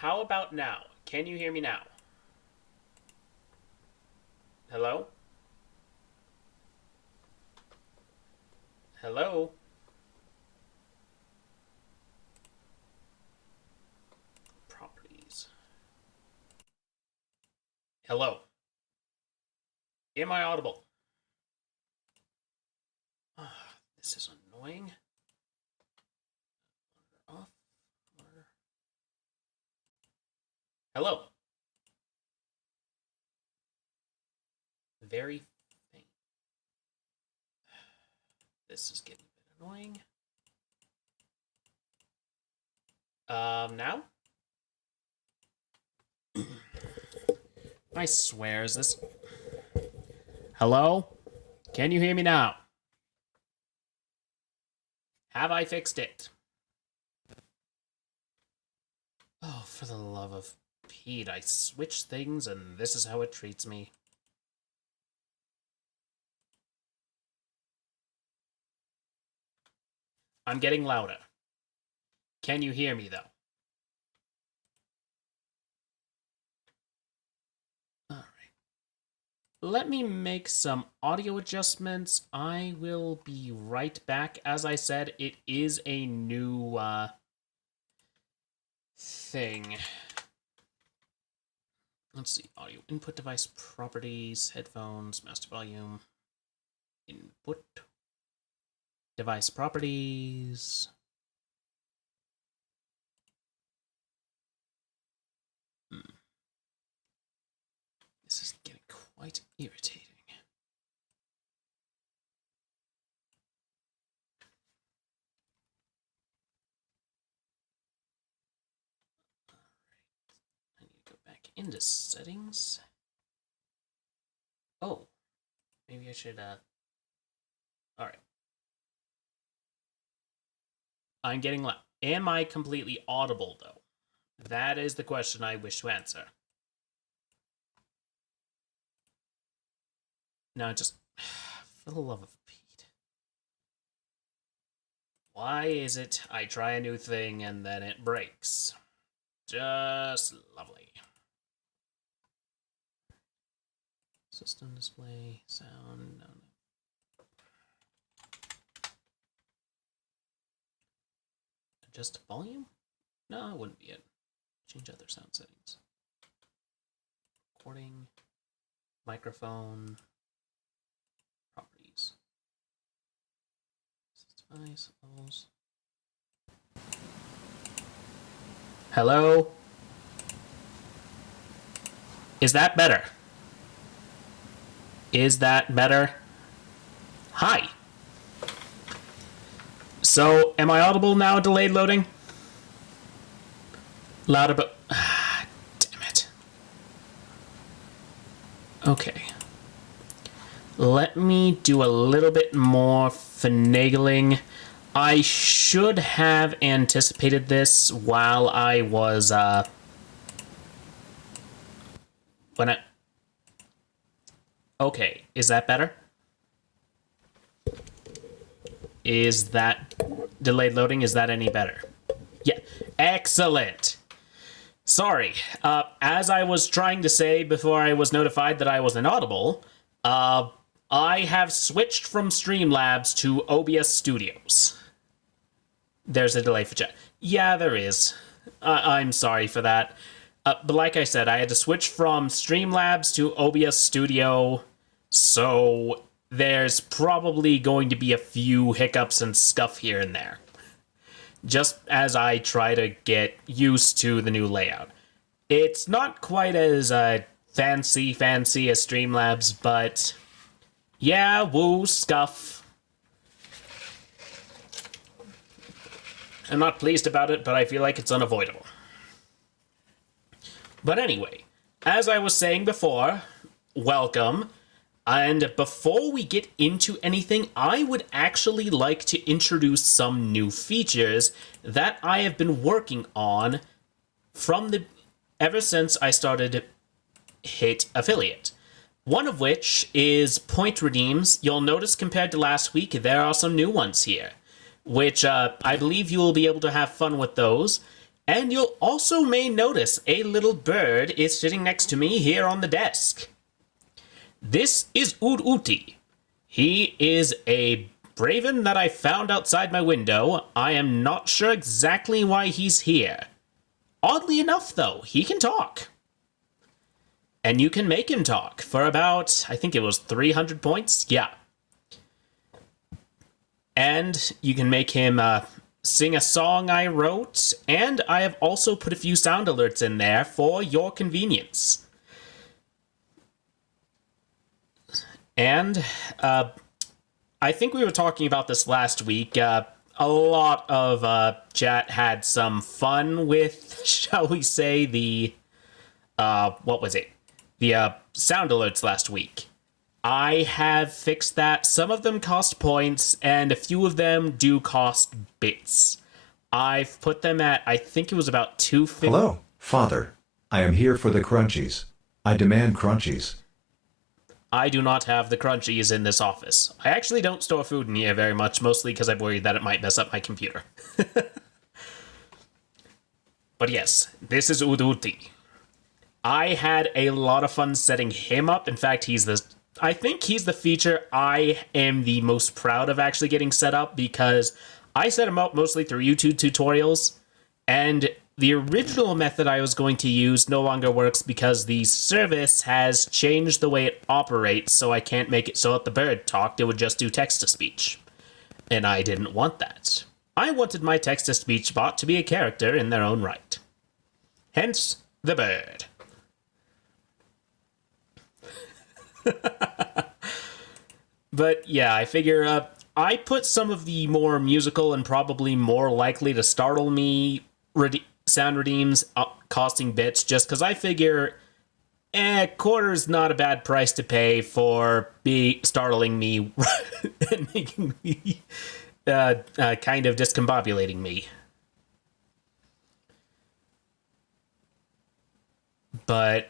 How about now? Can you hear me now? Hello? Hello? Properties. Hello? Am I audible? This is annoying. Off. Hello? Very faint. This is getting a bit annoying. Now? I swear, is this... Hello? Can you hear me now? Have I fixed it? Oh, for the love of Pete, I switch things and this is how it treats me. I'm getting louder. Can you hear me, though? Alright. Let me make some audio adjustments. I will be right back. As I said, it is a new, thing. Let's see. Audio input device properties, headphones, master volume, input, device properties. This is getting quite irritating. I need to go back into settings. Oh, maybe I should, alright. I'm getting loud. Am I completely audible, though? That is the question I wish to answer. Now, just for the love of Pete. Why is it I try a new thing and then it breaks? Just lovely. System display, sound, no. Adjust volume? No, it wouldn't be it. Change other sound settings. Recording, microphone, properties. Device levels. Hello? Is that better? Is that better? Hi. So, am I audible now, delayed loading? Louder, but... damn it. Okay. Let me do a little bit more finagling. I should have anticipated this while I was, when I... Okay, is that better? Is that delayed loading? Is that any better? Yeah, excellent. Sorry, as I was trying to say before I was notified that I was inaudible, I have switched from Streamlabs to OBS Studios. There's a delay for chat. Yeah, there is. I'm sorry for that. But like I said, I had to switch from Streamlabs to OBS Studio, so there's probably going to be a few hiccups and scuff here and there. Just as I try to get used to the new layout. It's not quite as fancy as Streamlabs, but yeah, woo, scuff. I'm not pleased about it, but I feel like it's unavoidable. But anyway, as I was saying before, welcome. And before we get into anything, I would actually like to introduce some new features that I have been working on ever since I started Hit Affiliate. One of which is point redeems. You'll notice compared to last week, there are some new ones here, which I believe you will be able to have fun with those. And you'll also may notice a little bird is sitting next to me here on the desk. This is Uti. He is a raven that I found outside my window. I am not sure exactly why he's here. Oddly enough, though, he can talk. And you can make him talk for about, I think it was 300 points? Yeah. And you can make him sing a song I wrote, and I have also put a few sound alerts in there for your convenience. And I think we were talking about this last week. A lot of chat had some fun with, shall we say, the the sound alerts last week. I have fixed that. Some of them cost points, and a few of them do cost bits. I've put them at, I think it was about 250. Hello, Father. I am here for the crunchies. I demand crunchies. I do not have the crunchies in this office. I actually don't store food in here very much, mostly because I'm worried that it might mess up my computer. But yes, this is Uduti. I had a lot of fun setting him up. In fact, I think he's the feature I am the most proud of actually getting set up, because I set him up mostly through YouTube tutorials, and the original method I was going to use no longer works because the service has changed the way it operates, so I can't make it so that the bird talked, it would just do text-to-speech. And I didn't want that. I wanted my text-to-speech bot to be a character in their own right. Hence, the bird. But yeah, I figure I put some of the more musical and probably more likely to startle me sound redeems costing bits, just because I figure quarter's not a bad price to pay for startling me and making me kind of discombobulating me. But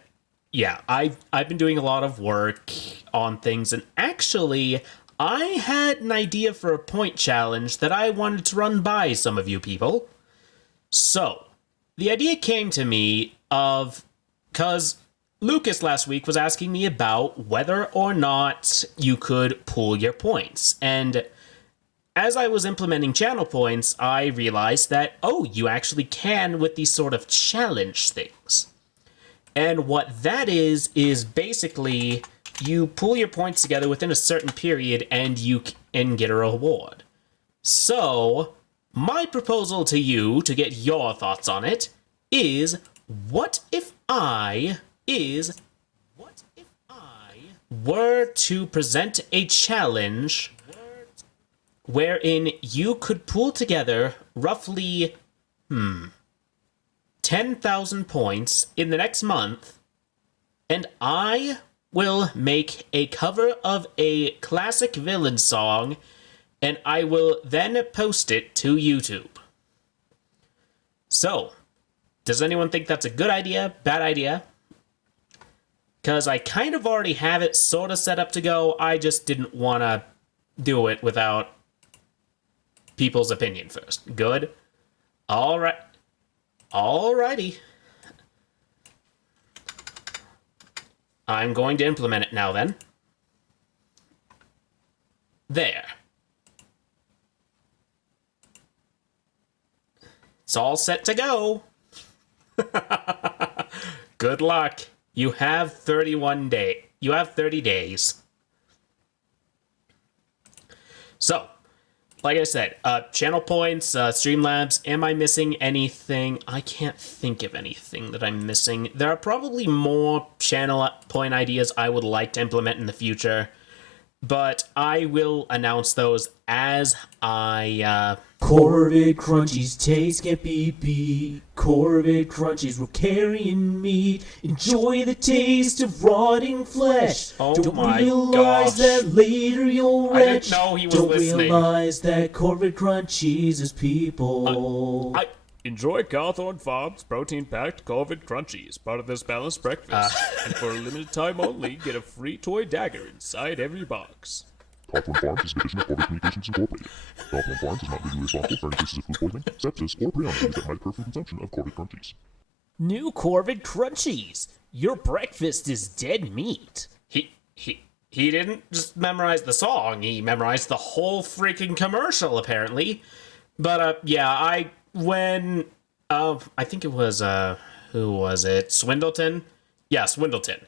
yeah, I've been doing a lot of work on things, and actually, I had an idea for a point challenge that I wanted to run by some of you people. So, the idea came to me because Lucas last week was asking me about whether or not you could pool your points, and as I was implementing channel points, I realized that, you actually can with these sort of challenge things. And what that is basically you pool your points together within a certain period and you can get a reward. So, my proposal to you, to get your thoughts on it, is what if I were to present a challenge wherein you could pool together roughly, 10,000 points in the next month, and I will make a cover of a classic villain song, and I will then post it to YouTube. So, does anyone think that's a good idea, bad idea? Because I kind of already have it sort of set up to go, I just didn't want to do it without people's opinion first. Good? Alright. Alrighty. I'm going to implement it now then. There. It's all set to go. Good luck. You have 30 days. So, like I said, channel points, Streamlabs, am I missing anything? I can't think of anything that I'm missing. There are probably more channel point ideas I would like to implement in the future, but I will announce those as I, Corvid Crunchies taste get pee-pee. Corvid Crunchies will carry in meat. Enjoy the taste of rotting flesh. Oh Don't my realize gosh. that later you'll I didn't retch. know he was Don't listening. realize that Corvid Crunchies is people. Enjoy Cawthorn Farms protein-packed Corvid Crunchies, part of this balanced breakfast. And for a limited time only, get a free toy dagger inside every box. Hawthorne Farms is a division of Corporate Communications Incorporated. Hawthorne Farms is not legally responsible for any cases of food poisoning, sepsis, or pre-allergies that might occur from consumption of Corvid Crunchies. New Corvid Crunchies. Your breakfast is dead meat. He didn't just memorize the song, he memorized the whole freaking commercial, apparently. But, yeah, when I think it was, who was it? Swindleton? Yeah, Swindleton.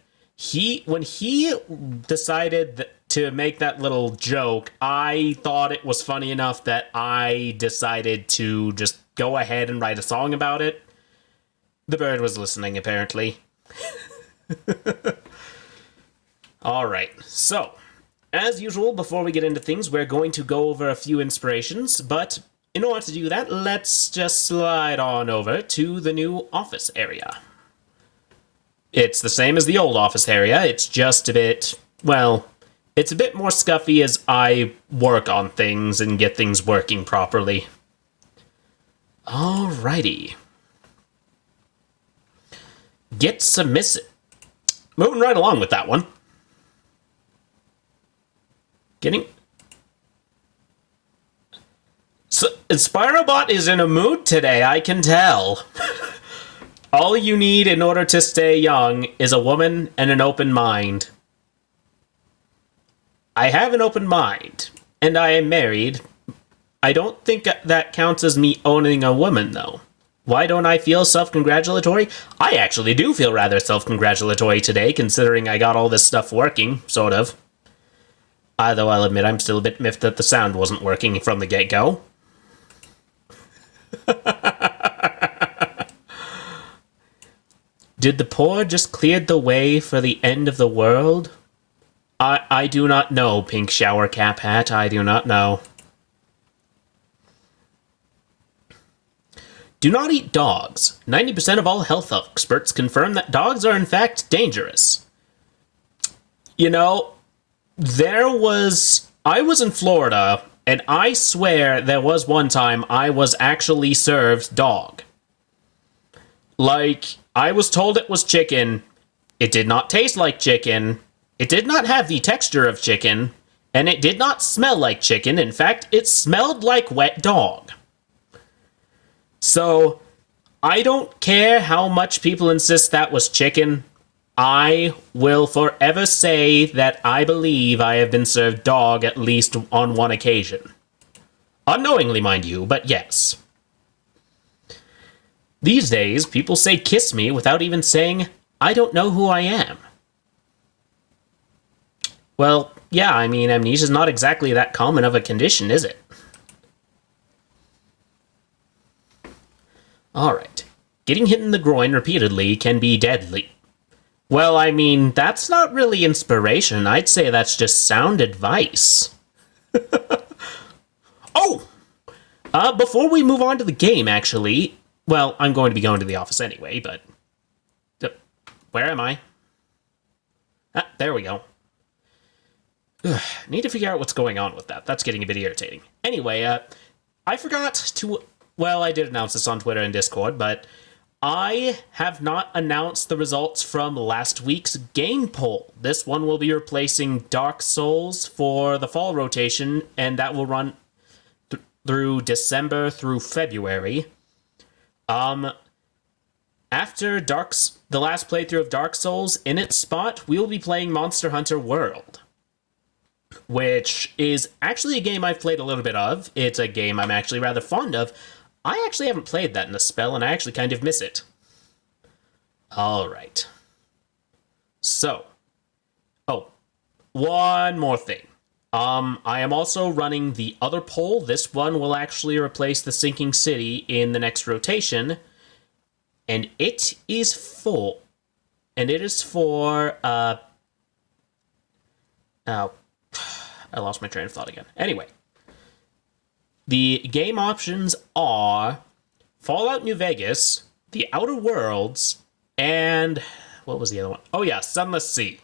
When he decided to make that little joke, I thought it was funny enough that I decided to just go ahead and write a song about it. The bird was listening, apparently. Alright, so, as usual, before we get into things, we're going to go over a few inspirations, but in order to do that, let's just slide on over to the new office area. It's the same as the old office area, it's just a bit, well, it's a bit more scuffy as I work on things and get things working properly. Alrighty. Get submissive. Moving right along with that one. So, Spirobot is in a mood today, I can tell. All you need in order to stay young is a woman and an open mind. I have an open mind, and I am married. I don't think that counts as me owning a woman, though. Why don't I feel self-congratulatory? I actually do feel rather self-congratulatory today, considering I got all this stuff working, sort of. Although I'll admit I'm still a bit miffed that the sound wasn't working from the get-go. Did the poor just cleared the way for the end of the world? I do not know, Pink Shower Cap Hat, I do not know. Do not eat dogs. 90% of all health experts confirm that dogs are in fact dangerous. You know, I was in Florida, and I swear there was one time I was actually served dog. Like, I was told it was chicken, it did not taste like chicken, it did not have the texture of chicken, and it did not smell like chicken. In fact, it smelled like wet dog. So, I don't care how much people insist that was chicken. I will forever say that I believe I have been served dog at least on one occasion. Unknowingly, mind you, but yes. These days, people say kiss me without even saying, I don't know who I am. Well, yeah, I mean, amnesia's not exactly that common of a condition, is it? Alright. Getting hit in the groin repeatedly can be deadly. Well, I mean, that's not really inspiration. I'd say that's just sound advice. Oh! Before we move on to the game, actually... Well, I'm going to be going to the office anyway, but... Where am I? Ah, there we go. Ugh, need to figure out what's going on with that. That's getting a bit irritating. Anyway, I forgot to... Well, I did announce this on Twitter and Discord, but I have not announced the results from last week's game poll. This one will be replacing Dark Souls for the fall rotation, and that will run through December through February. After the last playthrough of Dark Souls, in its spot, we will be playing Monster Hunter World, which is actually a game I've played a little bit of. It's a game I'm actually rather fond of. I actually haven't played that in a spell, and I actually kind of miss it. Alright. So. Oh. One more thing. I am also running the other poll. This one will actually replace the Sinking City in the next rotation. And it is for... Oh. I lost my train of thought again. Anyway. The game options are Fallout New Vegas, The Outer Worlds, and... What was the other one? Oh yeah, Sunless Sea.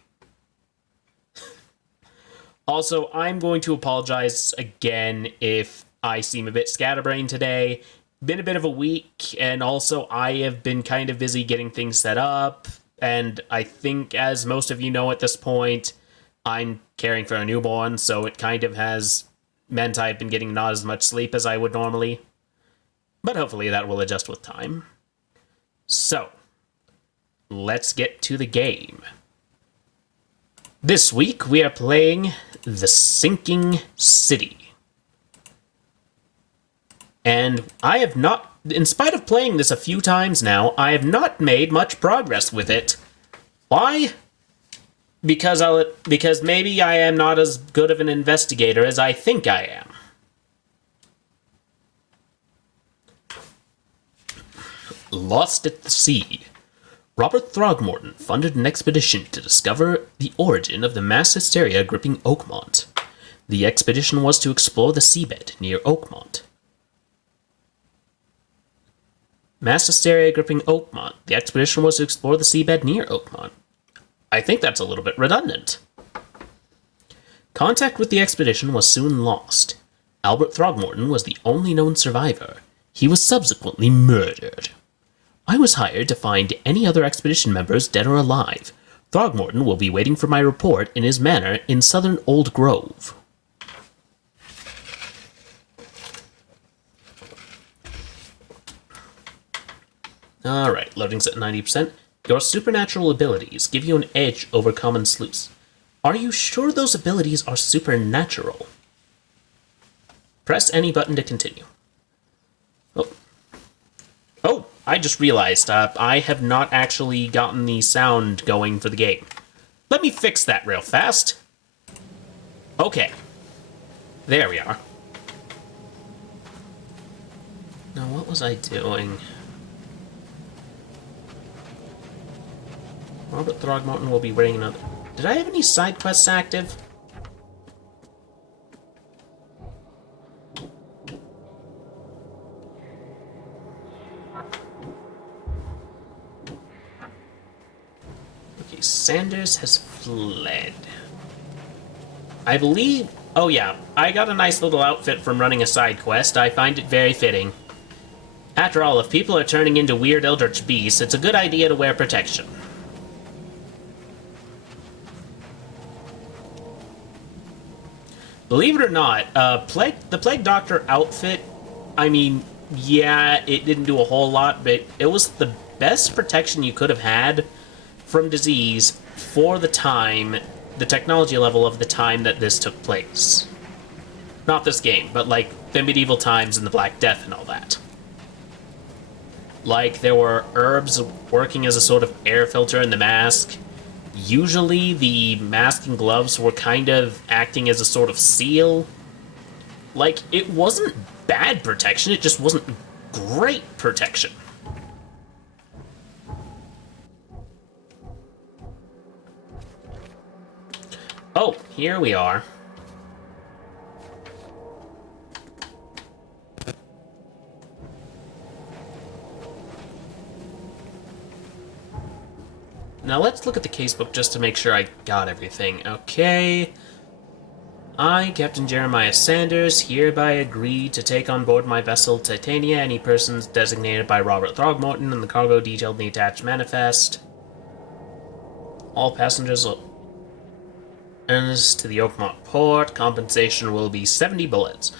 Also, I'm going to apologize again if I seem a bit scatterbrained today. Been a bit of a week, and also I have been kind of busy getting things set up, and I think, as most of you know at this point, I'm caring for a newborn, so it kind of has meant I've been getting not as much sleep as I would normally. But hopefully that will adjust with time. So, let's get to the game. This week we are playing The Sinking City. And I have not, in spite of playing this a few times now, I have not made much progress with it. Why? Because maybe I am not as good of an investigator as I think I am. Lost at the Sea. Robert Throgmorton funded an expedition to discover the origin of the mass hysteria gripping Oakmont. The expedition was to explore the seabed near Oakmont. Mass hysteria gripping Oakmont. The expedition was to explore the seabed near Oakmont. I think that's a little bit redundant. Contact with the expedition was soon lost. Albert Throgmorton was the only known survivor. He was subsequently murdered. I was hired to find any other expedition members dead or alive. Throgmorton will be waiting for my report in his manor in southern Old Grove. Alright, loading's at 90%. Your supernatural abilities give you an edge over common sleuths. Are you sure those abilities are supernatural? Press any button to continue. Oh, I just realized I have not actually gotten the sound going for the game. Let me fix that real fast. Okay. There we are. Now, what was I doing? Robert Throgmorton will be waiting another... Did I have any side quests active? Okay, Sanders has fled. I believe... Oh yeah, I got a nice little outfit from running a side quest. I find it very fitting. After all, if people are turning into weird eldritch beasts, it's a good idea to wear protection. Believe it or not, the Plague Doctor outfit, I mean, yeah, it didn't do a whole lot, but it was the best protection you could have had from disease for the time, the technology level of the time that this took place. Not this game, but like the medieval times and the Black Death and all that. Like, there were herbs working as a sort of air filter in the mask. Usually the mask and gloves were kind of acting as a sort of seal. Like, it wasn't bad protection, it just wasn't great protection. Oh, here we are. Now let's look at the casebook just to make sure I got everything. Okay. I, Captain Jeremiah Sanders, hereby agree to take on board my vessel Titania any persons designated by Robert Throgmorton and the cargo detailed in the attached manifest. All passengers will ends to the Oakmont port. Compensation will be 70 bullets.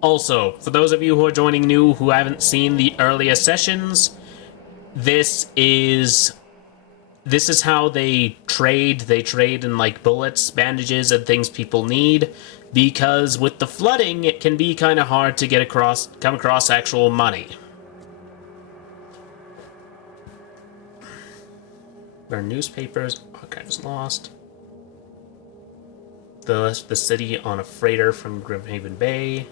Also, for those of you who are joining new who haven't seen the earlier sessions, this is how they trade. They trade in, like, bullets, bandages, and things people need, because with the flooding, it can be kind of hard to come across actual money. Burn newspapers, archives lost. The city on a freighter from Grimhaven Bay.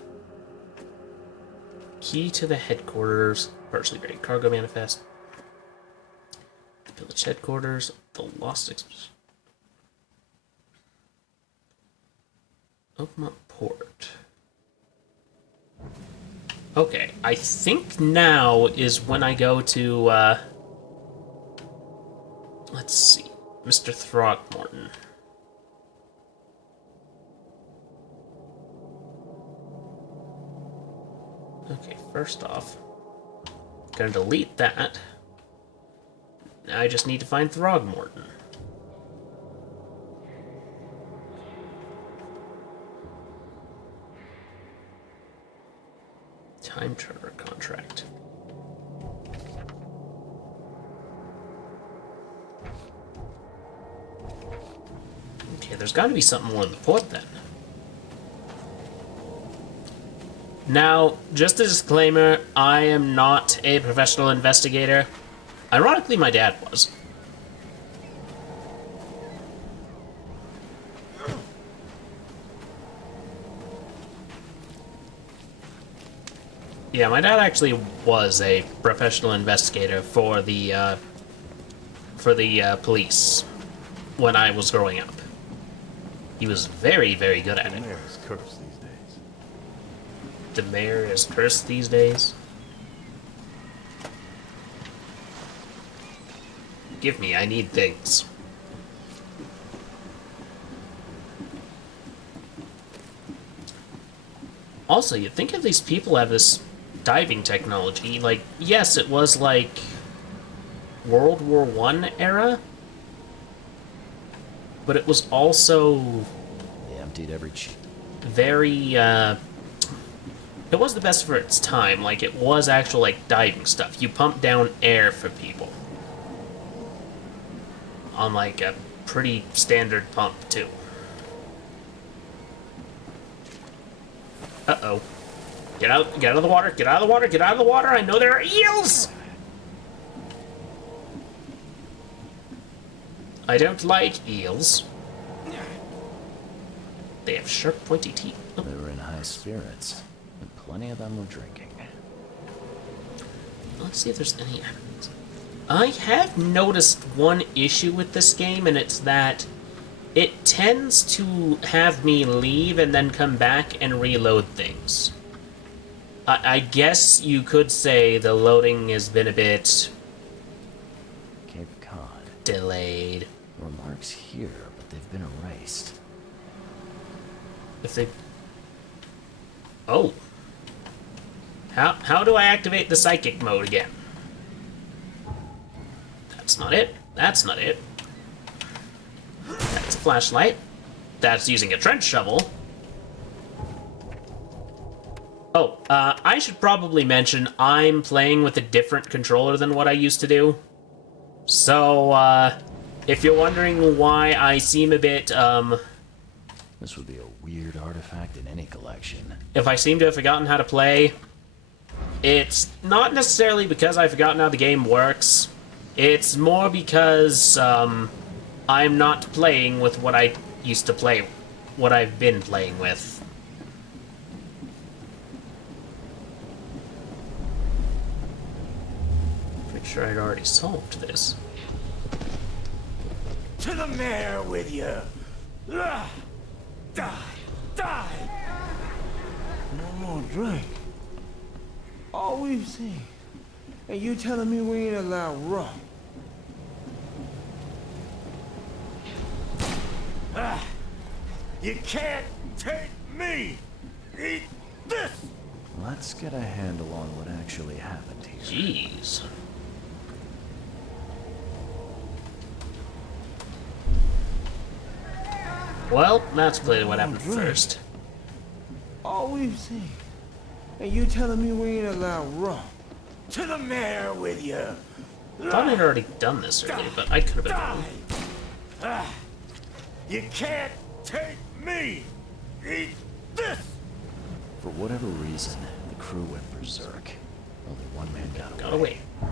Key to the headquarters, partially buried cargo manifest. Village headquarters, the lost expedition. Oakmont Port. Okay, I think now is when I go to, let's see, Mr. Throgmorton. Okay, first off, gonna delete that. Now I just need to find Throgmorton. Time charter contract. Okay, there's got to be something more in the port then. Now, just a disclaimer, I am not a professional investigator. Ironically, my dad was. Yeah, my dad actually was a professional investigator for the police when I was growing up. He was very, very good at it. The mayor is cursed these days. The mayor is cursed these days. Give me, I need things. Also, you'd think if these people have this diving technology, like, yes, it was like World War I era, but it was also They emptied every very, it was the best for its time. Like, it was actual, like, diving stuff. You pump down air for people. On, like, a pretty standard pump, too. Uh-oh. Get out of the water, get out of the water, get out of the water! I know there are eels! I don't like eels. They have sharp, pointy teeth. Oh. They were in high spirits, and plenty of them were drinking. Let's see if there's any evidence. I have noticed one issue with this game, and it's that it tends to have me leave and then come back and reload things. I guess you could say the loading has been a bit Cape Cod. delayed. Remarks here, but they've been erased. If they... Oh. How do I activate the psychic mode again? That's not it. That's not it. That's a flashlight. That's using a trench shovel. Oh, I should probably mention I'm playing with a different controller than what I used to do. So, if you're wondering why I seem a bit, This would be a weird artifact in any collection. if I seem to have forgotten how to play, it's not necessarily because I've forgotten how the game works. It's more because, I'm not playing with what I used to play, what I've been playing with. Pretty sure I'd already solved this. To the mayor with you! Die! Die! No more drink. All we've seen. And you telling me we ain't allowed rum? You can't take me! Eat this! Let's get a handle on what actually happened here. Jeez. Well, that's clearly what happened first. All we've seen. And you telling me we ain't allowed rum? To the mayor with you! Thought I'd already done this earlier, but I could have been wrong. You can't take me! Eat this! For whatever reason, the crew went berserk. Only one man got Got away. away.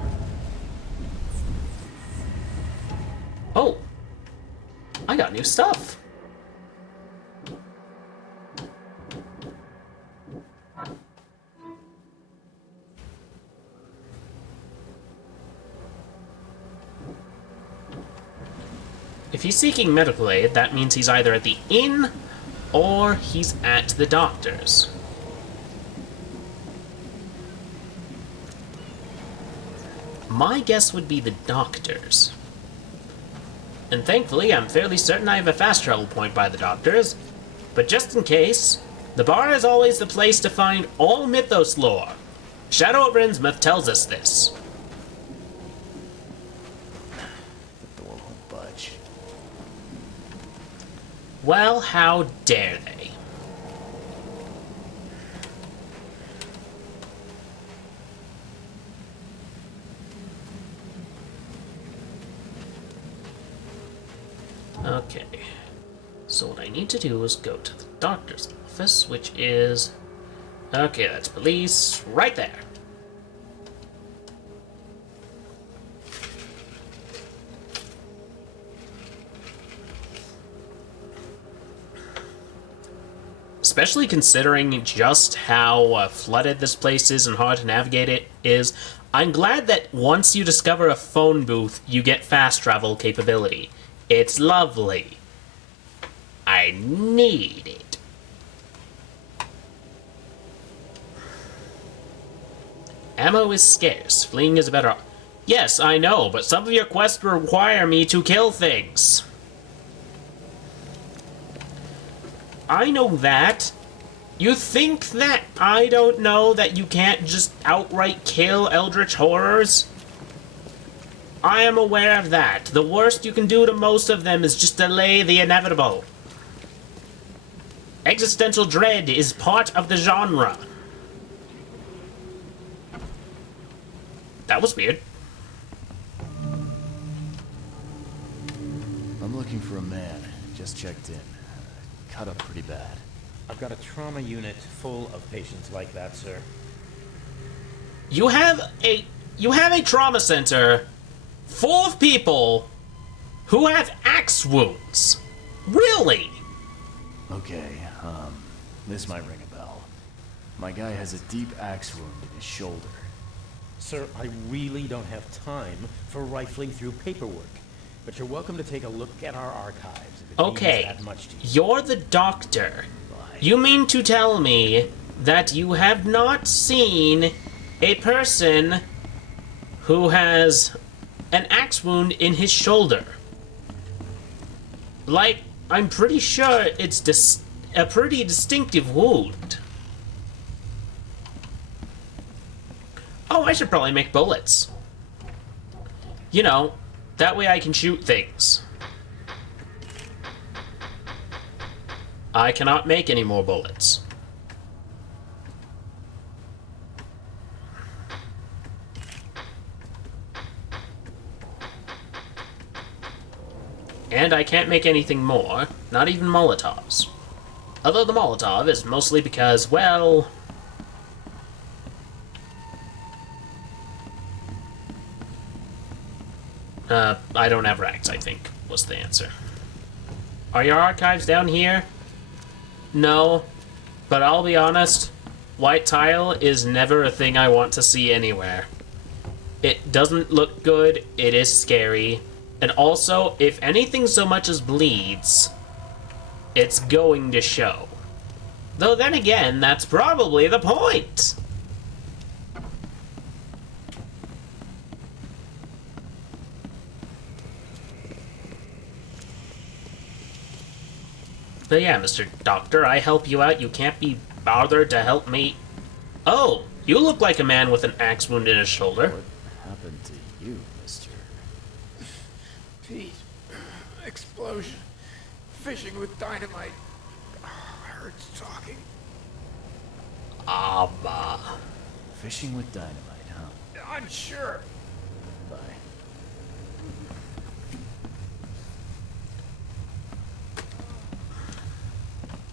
Oh! I got new stuff! If he's seeking medical aid, that means he's either at the inn or he's at the doctor's. My guess would be the doctor's. And thankfully, I'm fairly certain I have a fast travel point by the doctor's. But just in case, the bar is always the place to find all mythos lore. Shadow of Innsmouth tells us this. The door won't budge. Well, how dare they? need to do is go to the doctor's office, which is... Okay, that's police. Right there. Especially considering just how flooded this place is and hard to navigate it is, I'm glad that once you discover a phone booth, you get fast travel capability. It's lovely. I need it. Ammo is scarce. Fleeing is better. Yes, I know, but some of your quests require me to kill things. I know that. You think that I don't know that you can't just outright kill eldritch horrors? I am aware of that. The worst you can do to most of them is just delay the inevitable. Existential dread is part of the genre. That was weird. I'm looking for a man. Just checked in. Cut up pretty bad. I've got a trauma unit full of patients like that, sir. You have a trauma center full of people who have axe wounds. Really? Okay, this might ring a bell. My guy has a deep axe wound in his shoulder. Sir, I really don't have time for rifling through paperwork, but you're welcome to take a look at our archives if it means Okay, that much to you. you're the doctor. You mean to tell me that you have not seen a person who has an axe wound in his shoulder? Like, I'm pretty sure it's a pretty distinctive wound. Oh, I should probably make bullets. You know, that way I can shoot things. I cannot make any more bullets. And I can't make anything more, not even Molotovs. Although the Molotov is mostly because, well... I don't have racks, I think, was the answer. Are your archives down here? No, but I'll be honest, white tile is never a thing I want to see anywhere. It doesn't look good, it is scary, and also, if anything so much as bleeds, it's going to show. Though then again, that's probably the point! But yeah, Mr. Doctor, I help you out. You can't be bothered to help me. Oh, you look like a man with an axe wound in his shoulder. What happened to you, mister? Pete. Explosion. Fishing with dynamite. Hurts talking. Abba. Fishing with dynamite, huh? Unsure. Bye.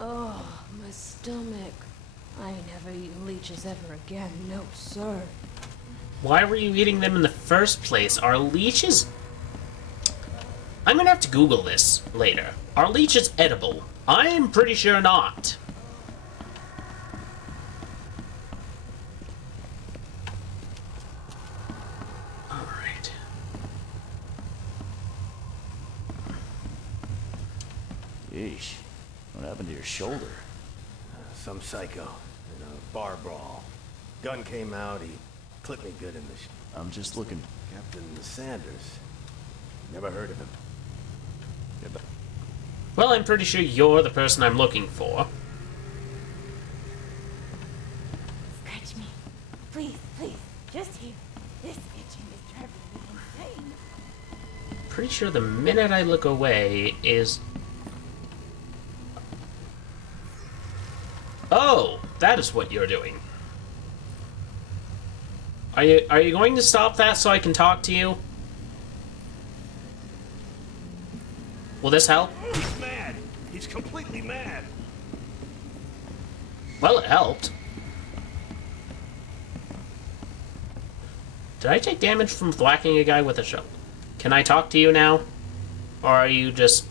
Oh, my stomach. I ain't never eaten leeches ever again, no sir. Why were you eating them in the first place? Are leeches... I'm gonna have to Google this later. Are leeches edible? I am pretty sure not. Alright. Yeesh. What happened to your shoulder? Some psycho in a bar brawl. Gun came out, he clipped me good in the I'm just looking. Captain Sanders. Never heard of him. Well, I'm pretty sure you're the person I'm looking for. Scratch me. Please, please. Just here. This itching is driving me insane. Pretty sure the minute I look away is... Oh, that is what you're doing. Are you going to stop that so I can talk to you? Will this help? He's mad. He He's completely mad. Well, it helped. Did I take damage from thwacking a guy with a shovel? Can I talk to you now? Or are you just...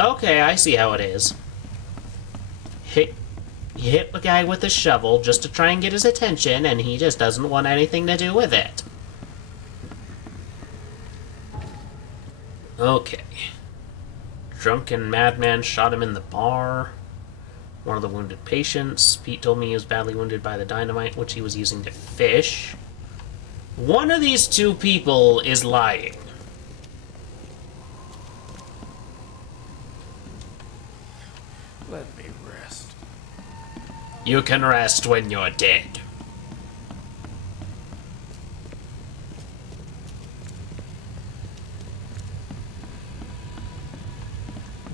Okay, I see how it is. You hit the guy with a shovel just to try and get his attention, and he just doesn't want anything to do with it. Okay. Drunken madman shot him in the bar. One of the wounded patients. Pete told me he was badly wounded by the dynamite, which he was using to fish. One of these two people is lying. Let me rest. You can rest when you're dead.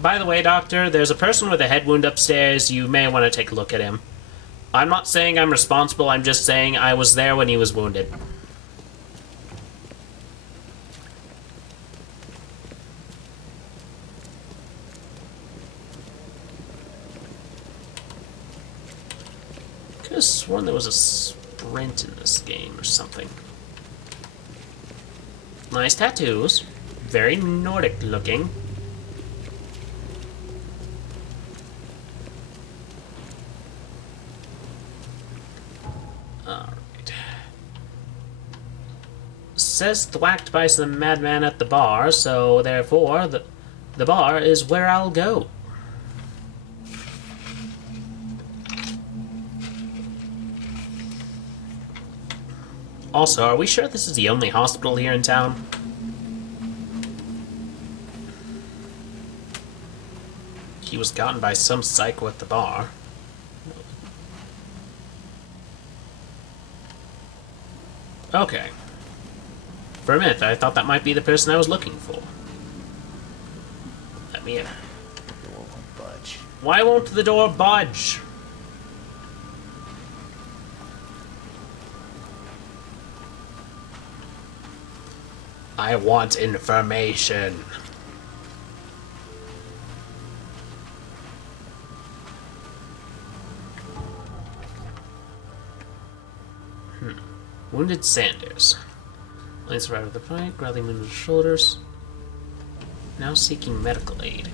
By the way, Doctor, there's a person with a head wound upstairs. You may want to take a look at him. I'm not saying I'm responsible, I'm just saying I was there when he was wounded. Could have sworn there was a sprint in this game or something. Nice tattoos. Very Nordic looking. Alright. Says thwacked by some madman at the bar, so therefore the bar is where I'll go. Also, are we sure this is the only hospital here in town? He was gotten by some psycho at the bar. Okay. For a minute, I thought that might be the person I was looking for. Let me in. The door won't budge. Why won't the door budge? I want information. Wounded Sanders. Lance right over the point, grabbing wounded shoulders. Now seeking medical aid.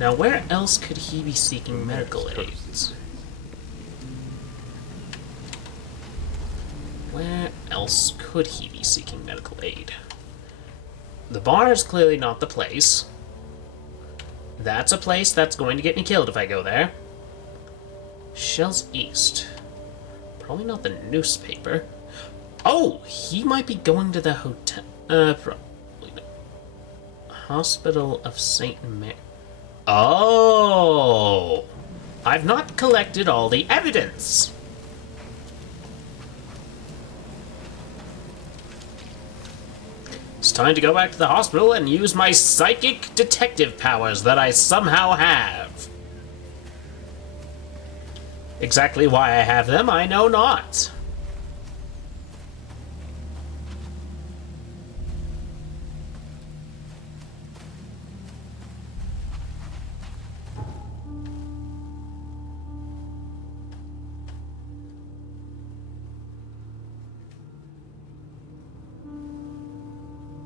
Now where else could he be seeking medical aids? Where else could he be seeking medical aid? The bar is clearly not the place. That's a place that's going to get me killed if I go there. Shells East. Probably not the newspaper. Oh, he might be going to the hotel. Probably not. Hospital of St. Mary. Oh! I've not collected all the evidence. It's time to go back to the hospital and use my psychic detective powers that I somehow have. Exactly why I have them, I know not.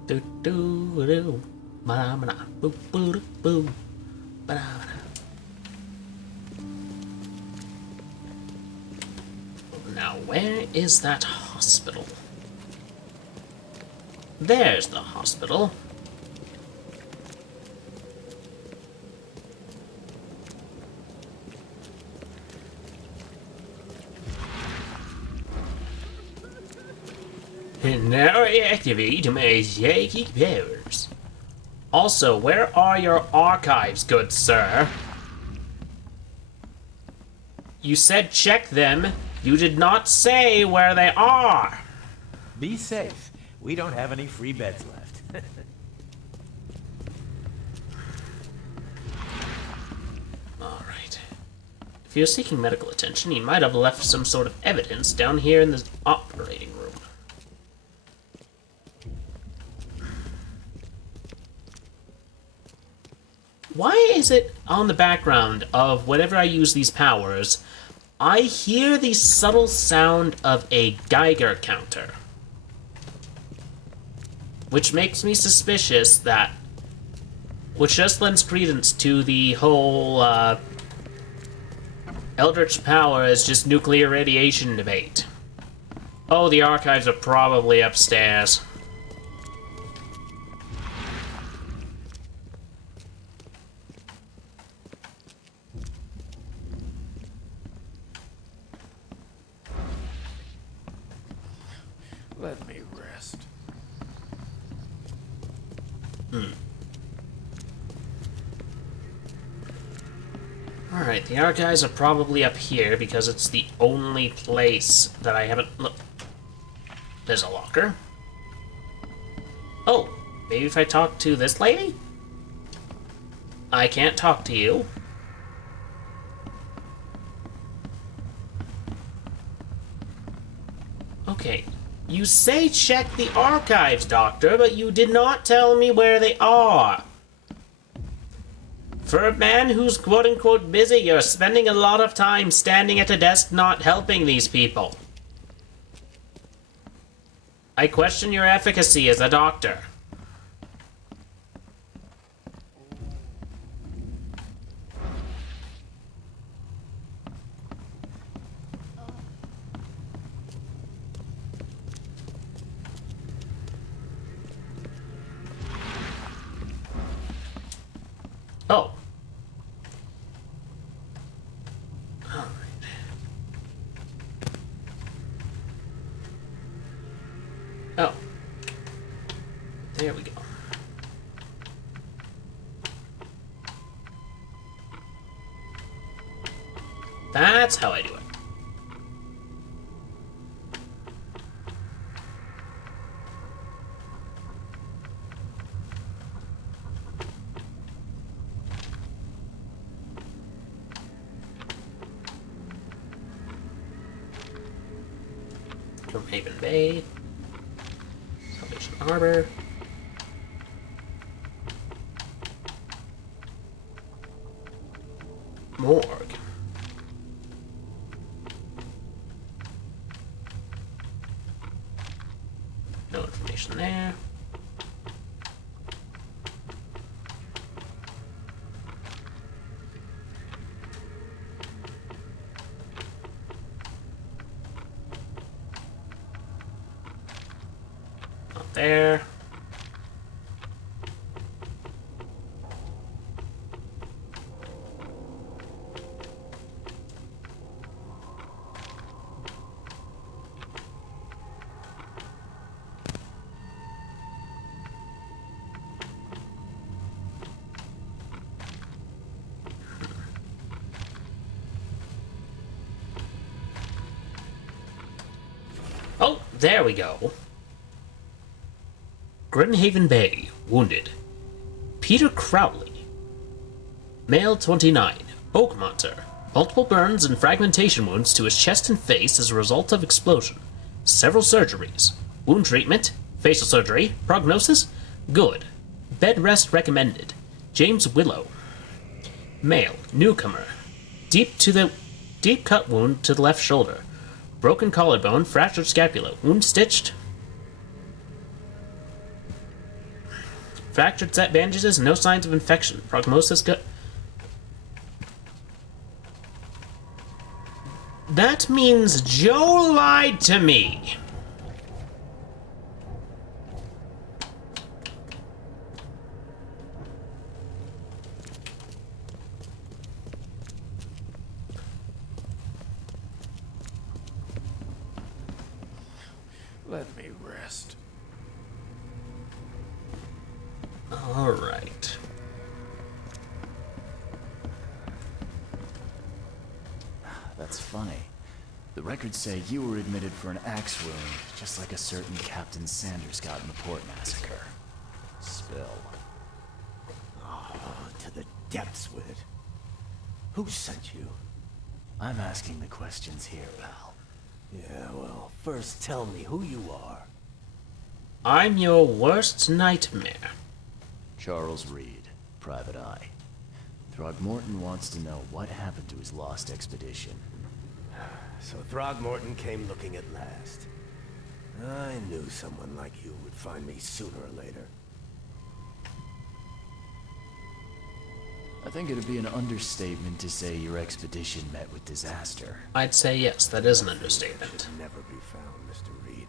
Do do do, ba ba boo boo boo, ba da. Now, where is that hospital? There's the hospital. And now I activate my psychic powers. Also, where are your archives, good sir? You said check them. You did not say where they are. Be safe. We don't have any free beds left. Alright. If he was seeking medical attention, he might have left some sort of evidence down here in the operating room. Why is it on the background of whenever I use these powers, I hear the subtle sound of a Geiger counter? Which makes me suspicious that... Which just lends credence to the whole, Eldritch power is just nuclear radiation debate. Oh, the archives are probably upstairs. Let me rest. Alright, the archives are probably up here because it's the only place that I haven't... Look. There's a locker. Oh, maybe if I talk to this lady? I can't talk to you. Okay, you say check the archives, Doctor, but you did not tell me where they are. For a man who's quote-unquote busy, you're spending a lot of time standing at a desk not helping these people. I question your efficacy as a doctor. Oh. All right. Oh. There we go. That's how I do it. From Haven Bay, Salvation Harbor, Morgue. No information there. There. Oh, there we go. Grimhaven Bay, wounded. Peter Crowley. Male 29, Oakmonter. Multiple burns and fragmentation wounds to his chest and face as a result of explosion. Several surgeries. Wound treatment, facial surgery, prognosis, good. Bed rest recommended. James Willow. Male, newcomer. Deep cut wound to the left shoulder. Broken collarbone, fractured scapula, wound stitched. Fractured set bandages, no signs of infection. Prognosis good. That means Joe lied to me. Let me rest. All right. That's funny. The records say you were admitted for an axe wound, just like a certain Captain Sanders got in the Port Massacre. Spill. Oh, to the depths with it. Who sent you? I'm asking the questions here, pal. Yeah, well, first tell me who you are. I'm your worst nightmare. Charles Reed, Private Eye. Throgmorton wants to know what happened to his lost expedition. So Throgmorton came looking at last. I knew someone like you would find me sooner or later. I think it'd be an understatement to say your expedition met with disaster. I'd say yes, that is an understatement. Should never be found, Mr. Reed.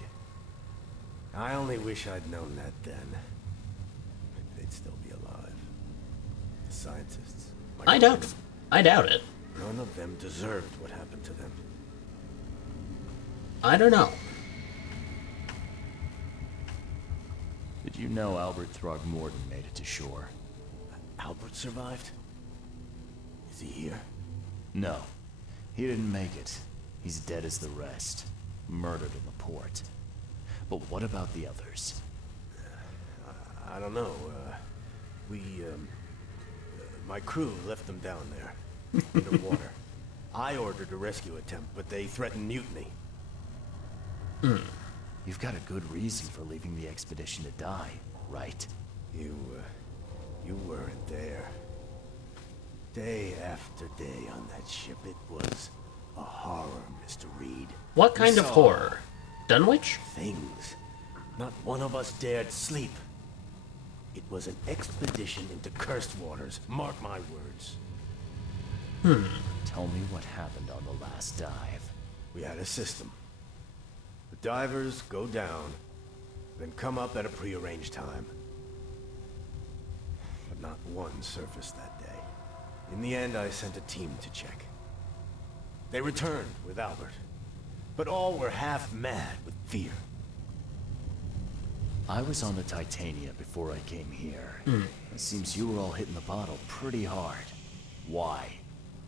I only wish I'd known that then. They'd still be alive. The scientists. I doubt it. None of them deserved what happened to them. I don't know. Did you know Albert Throgmorton made it to shore? Albert survived? Is he here? No. He didn't make it. He's dead as the rest. Murdered in the port. But what about the others? I don't know. My crew left them down there, underwater. I ordered a rescue attempt, but they threatened mutiny. You've got a good reason for leaving the expedition to die, right? You weren't there. Day after day on that ship, it was a horror, Mr. Reed. What kind of saw horror? Dunwich? Things. Not one of us dared sleep. It was an expedition into cursed waters. Mark my words. Tell me what happened on the last dive. We had a system. The divers go down, then come up at a prearranged time. But not one surfaced that day. In the end, I sent a team to check. They returned with Albert, but all were half mad with fear. I was on the Titania before I came here. It seems you were all hitting the bottle pretty hard. Why?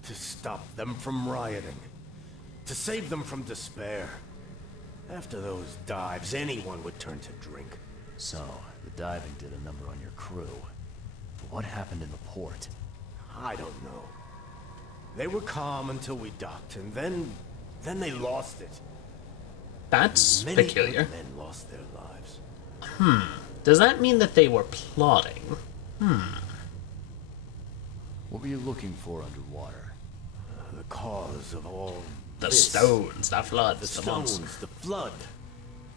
To stop them from rioting. To save them from despair. After those dives, anyone would turn to drink. So, the diving did a number on your crew. But what happened in the port? I don't know. They were calm until we docked, and then they lost it. That's Many peculiar. good men lost their lives. Does that mean that they were plotting? What were you looking for underwater? The cause of all The this. stones, the floods, The the monsters. stones, the flood,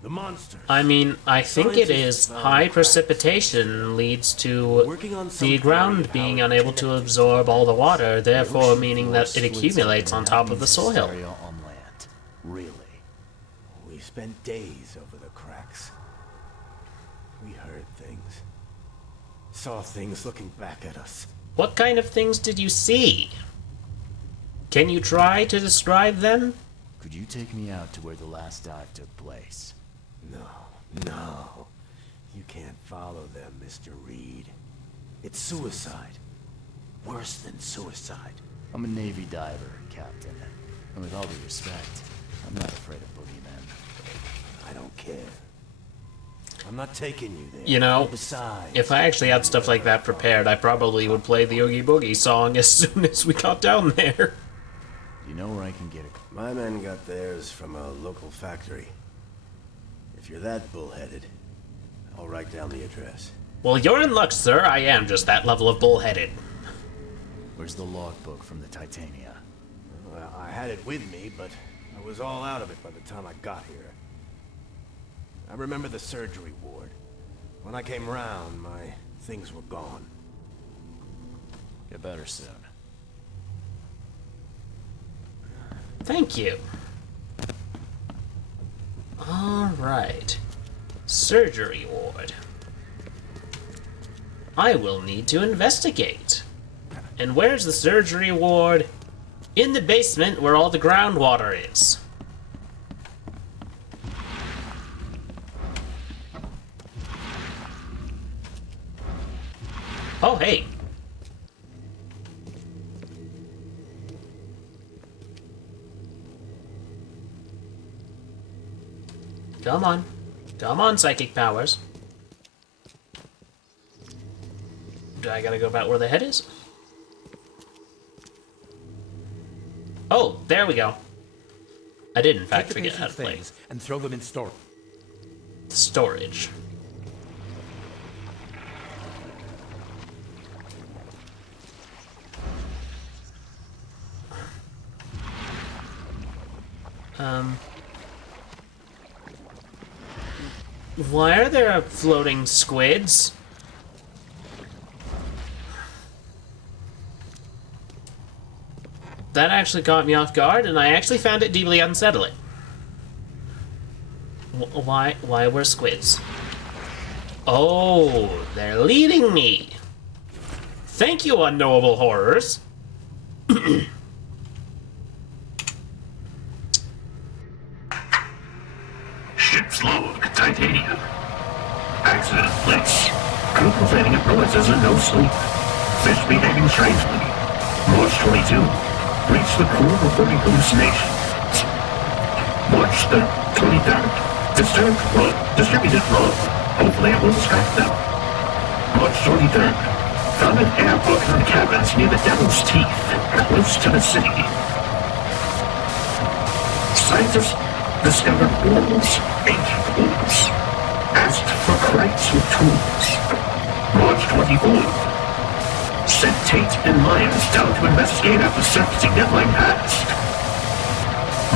the monsters. I mean, I think it is Scientists found high cracks. precipitation leads to Working on some the ground theory being how it unable to connected. absorb all the water, therefore ocean meaning floor that it splits accumulates open on and top that of the means soil. hysteria on land. Really? We spent days over the cracks. We heard things. Saw things looking back at us. What kind of things did you see? Can you try to describe them? Could you take me out to where the last dive took place? No. You can't follow them, Mr. Reed. It's suicide. Worse than suicide. I'm a Navy diver, Captain. And with all due respect, I'm not afraid of boogeymen. I don't care. I'm not taking you there. You know, Besides, if I actually had stuff like that prepared, I probably would play the Oogie Boogie song as soon as we got down there. Do you know where I can get it? my men got theirs from a local factory. If you're that bullheaded, I'll write down the address. Well, you're in luck, sir. I am just that level of bullheaded. Where's the logbook from the Titania? Well, I had it with me, but I was all out of it by the time I got here. I remember the surgery ward. When I came round, my things were gone. Get better soon. Thank you. Alright. Surgery ward. I will need to investigate. And where's the surgery ward? In the basement where all the groundwater is. Oh, hey. Come on. Come on, psychic powers. Do I gotta go about where the head is? Oh, there we go. I did, in fact, Take the forget how to patient's play. things and throw them in storage. Storage. Why are there floating squids? That actually caught me off guard, and I actually found it deeply unsettling. Why were squids? Oh, they're leading me. Thank you, unknowable horrors. Ship's load, titanium. Accident place. Crew complaining of noises and no sleep. Fish behaving strangely. March 22. Reach the crew reporting hallucinations. March the 23rd. Disturbed blood. Distributed blood. Hopefully it will distract them. March 23rd. Found an airbook in the cabins near the Devil's Teeth, close to the city. Scientists discovered wolves, ancient wolves. Asked for crates with tools. March 24th. Sent Tate and Myers down to investigate after surfacing their line past.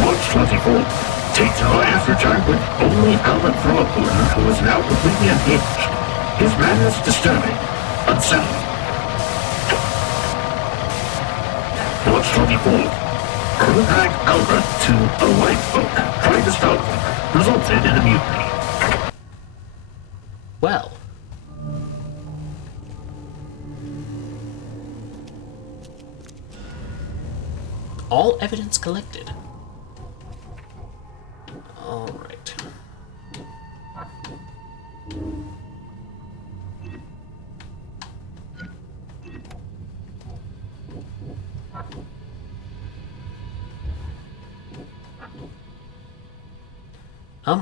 March 24th. Tate and Myers returned with only Albert Throckmorton, who is now completely unhinged. His manners disturbing, unsettling. March 24th. Crew dragged Albert to a lifeboat, tried to stop them, resulted in a mutiny. Well. All evidence collected. All right.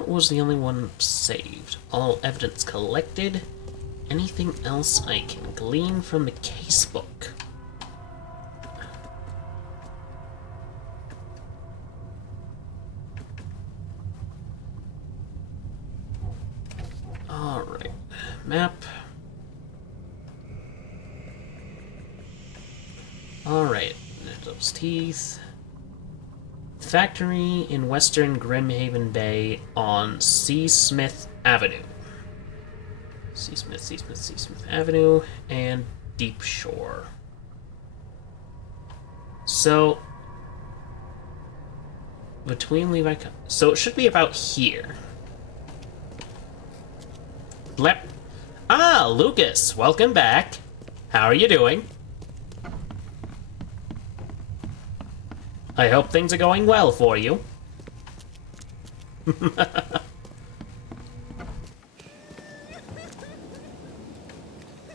Was the only one saved. All evidence collected. Anything else I can glean from the casebook? Alright. Map. Alright. Those teeth. Factory in western Grimhaven Bay on C. Smith Avenue. C. Smith Avenue, and Deep Shore. So, between Levi... So it should be about here. Ah, Lucas, welcome back. How are you doing? I hope things are going well for you.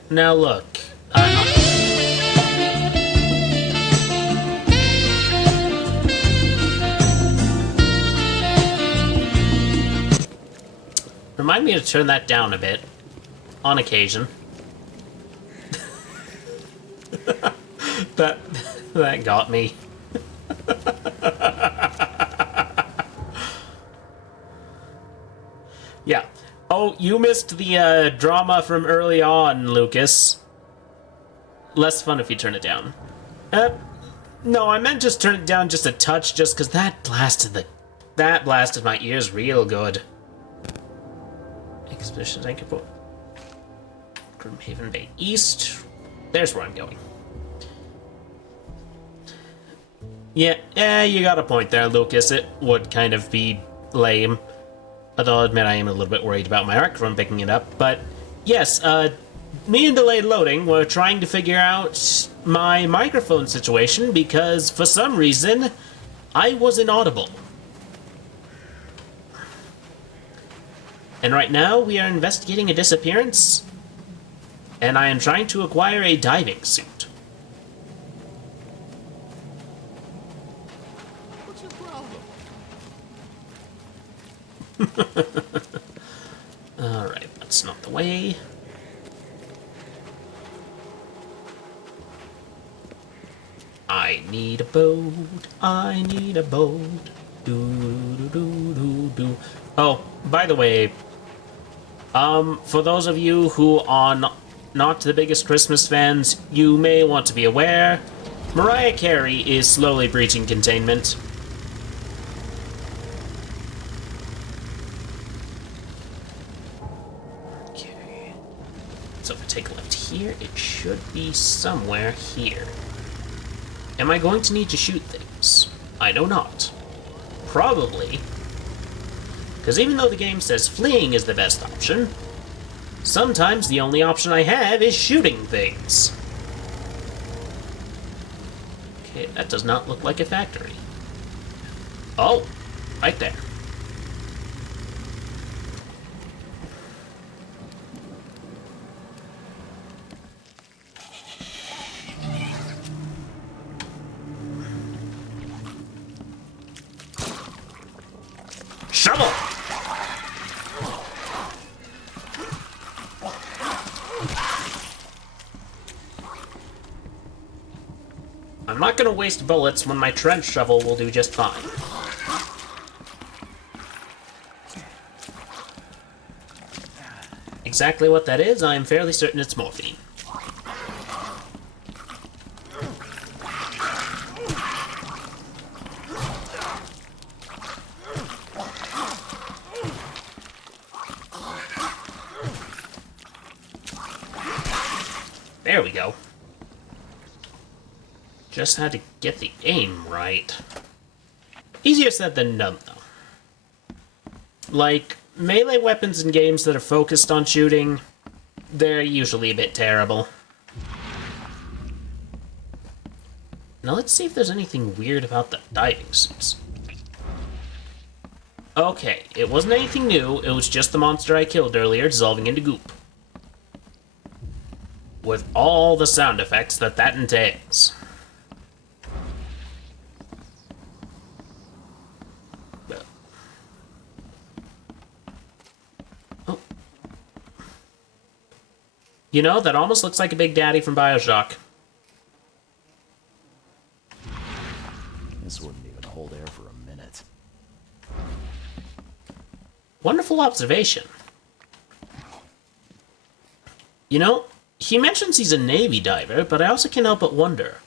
Now look, remind me to turn that down a bit, on occasion. That got me. Yeah. Oh, you missed the drama from early on, Lucas. Less fun if you turn it down. No, I meant just turn it down just a touch, just because that blasted my ears real good. Expeditions Anchor Point. Grimhaven Bay East. There's where I'm going. Yeah, you got a point there, Lucas. It would kind of be lame. Although I'll admit I am a little bit worried about my arc from picking it up. But yes, me and Delayed Loading were trying to figure out my microphone situation because for some reason I was inaudible. And right now we are investigating a disappearance, and I am trying to acquire a diving suit. Alright, that's not the way. I need a boat, I need a boat. Do. Oh, by the way, for those of you who are not the biggest Christmas fans, you may want to be aware, Mariah Carey is slowly breaching containment. here? It should be somewhere here. Am I going to need to shoot things? I know not. Probably. Because even though the game says fleeing is the best option, sometimes the only option I have is shooting things. Okay, that does not look like a factory. Oh, right there. Shovel! I'm not gonna waste bullets when my trench shovel will do just fine. Exactly what that is, I'm fairly certain it's morphine. There we go. Just had to get the aim right. Easier said than done, though. Like, melee weapons in games that are focused on shooting, they're usually a bit terrible. Now let's see if there's anything weird about the diving suits. Okay, it wasn't anything new, it was just the monster I killed earlier dissolving into goop. With all the sound effects that entails. Oh. You know, that almost looks like a Big Daddy from BioShock. This wouldn't even hold air for a minute. Wonderful observation. You know, he mentions he's a Navy diver, but I also can't help but wonder,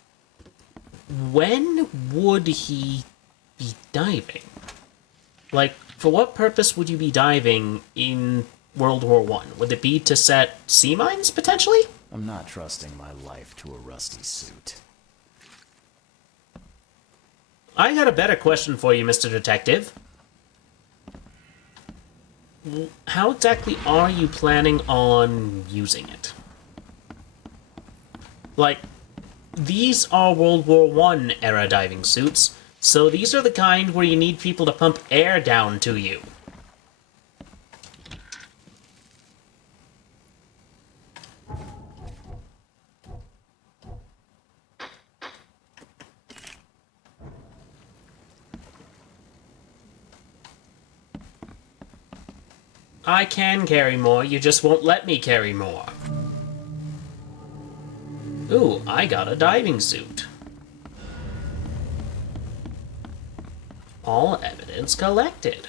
when would he be diving? Like, for what purpose would you be diving in World War I? Would it be to set sea mines, potentially? I'm not trusting my life to a rusty suit. I got a better question for you, Mr. Detective. How exactly are you planning on using it? Like, these are World War I era diving suits, so these are the kind where you need people to pump air down to you. I can carry more, you just won't let me carry more. Ooh, I got a diving suit. All evidence collected.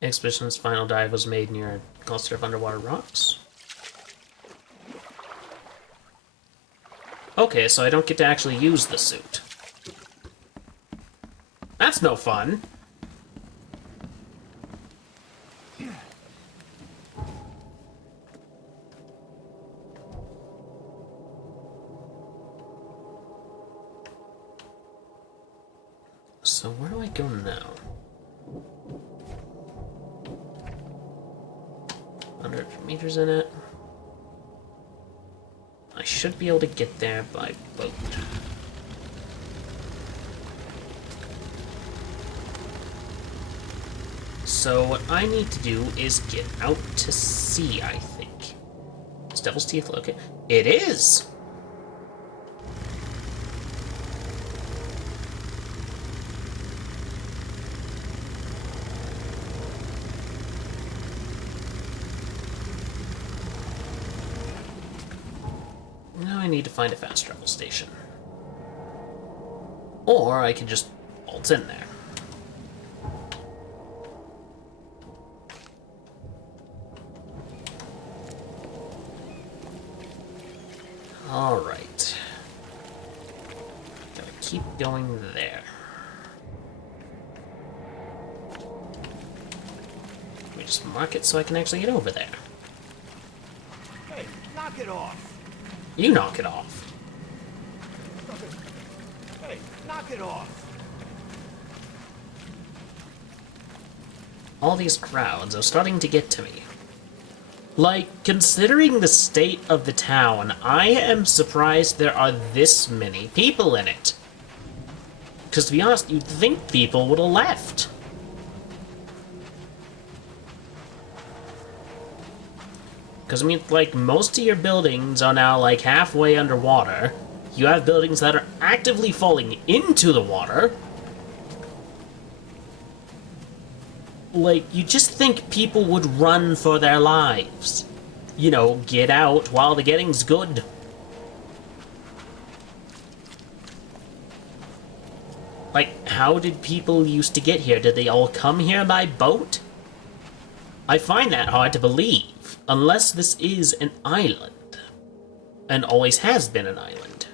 Expedition's final dive was made near a cluster of underwater rocks. Okay, so I don't get to actually use the suit. That's no fun. So where do I go now? 100 meters in it. I should be able to get there by boat. So what I need to do is get out to sea, I think. Is Devil's Teeth located? It is! Now I need to find a fast travel station. Or I can just waltz in there. Alright. keep going there? Let me just mark it so I can actually get over there. Hey, knock it off. You knock it off. Hey, knock it off. All these crowds are starting to get to me. Like, considering the state of the town, I am surprised there are this many people in it. Because to be honest, you'd think people would have left. Because, I mean, like, most of your buildings are now, like, halfway underwater. You have buildings that are actively falling into the water. Like, you just think people would run for their lives. You know, get out while the getting's good. Like, how did people used to get here? Did they all come here by boat? I find that hard to believe, unless this is an island. And always has been an island.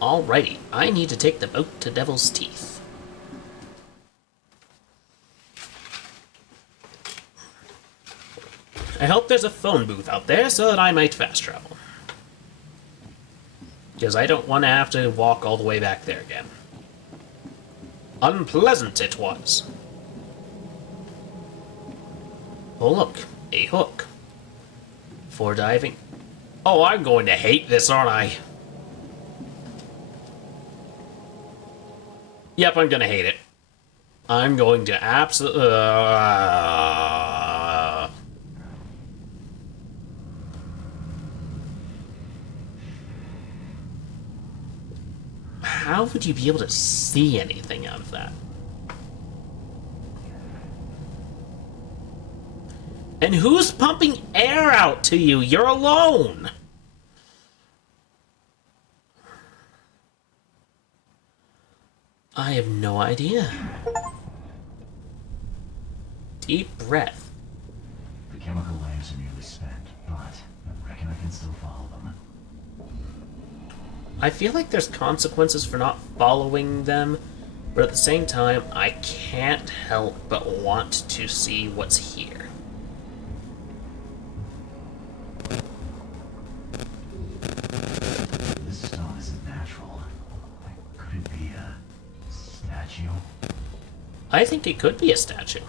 Alrighty, I need to take the boat to Devil's Teeth. I hope there's a phone booth out there so that I might fast travel. Because I don't want to have to walk all the way back there again. Unpleasant it was. Oh look, a hook. For diving. Oh, I'm going to hate this, aren't I? Yep, I'm gonna hate it. I'm going to absolutely... How would you be able to see anything out of that? And who's pumping air out to you? You're alone! I have no idea. Deep breath. The chemical lamps are nearly spent, but I reckon I can still follow them. I feel like there's consequences for not following them, but at the same time, I can't help but want to see what's here. This stone isn't natural. Could it be a statue? I think it could be a statue.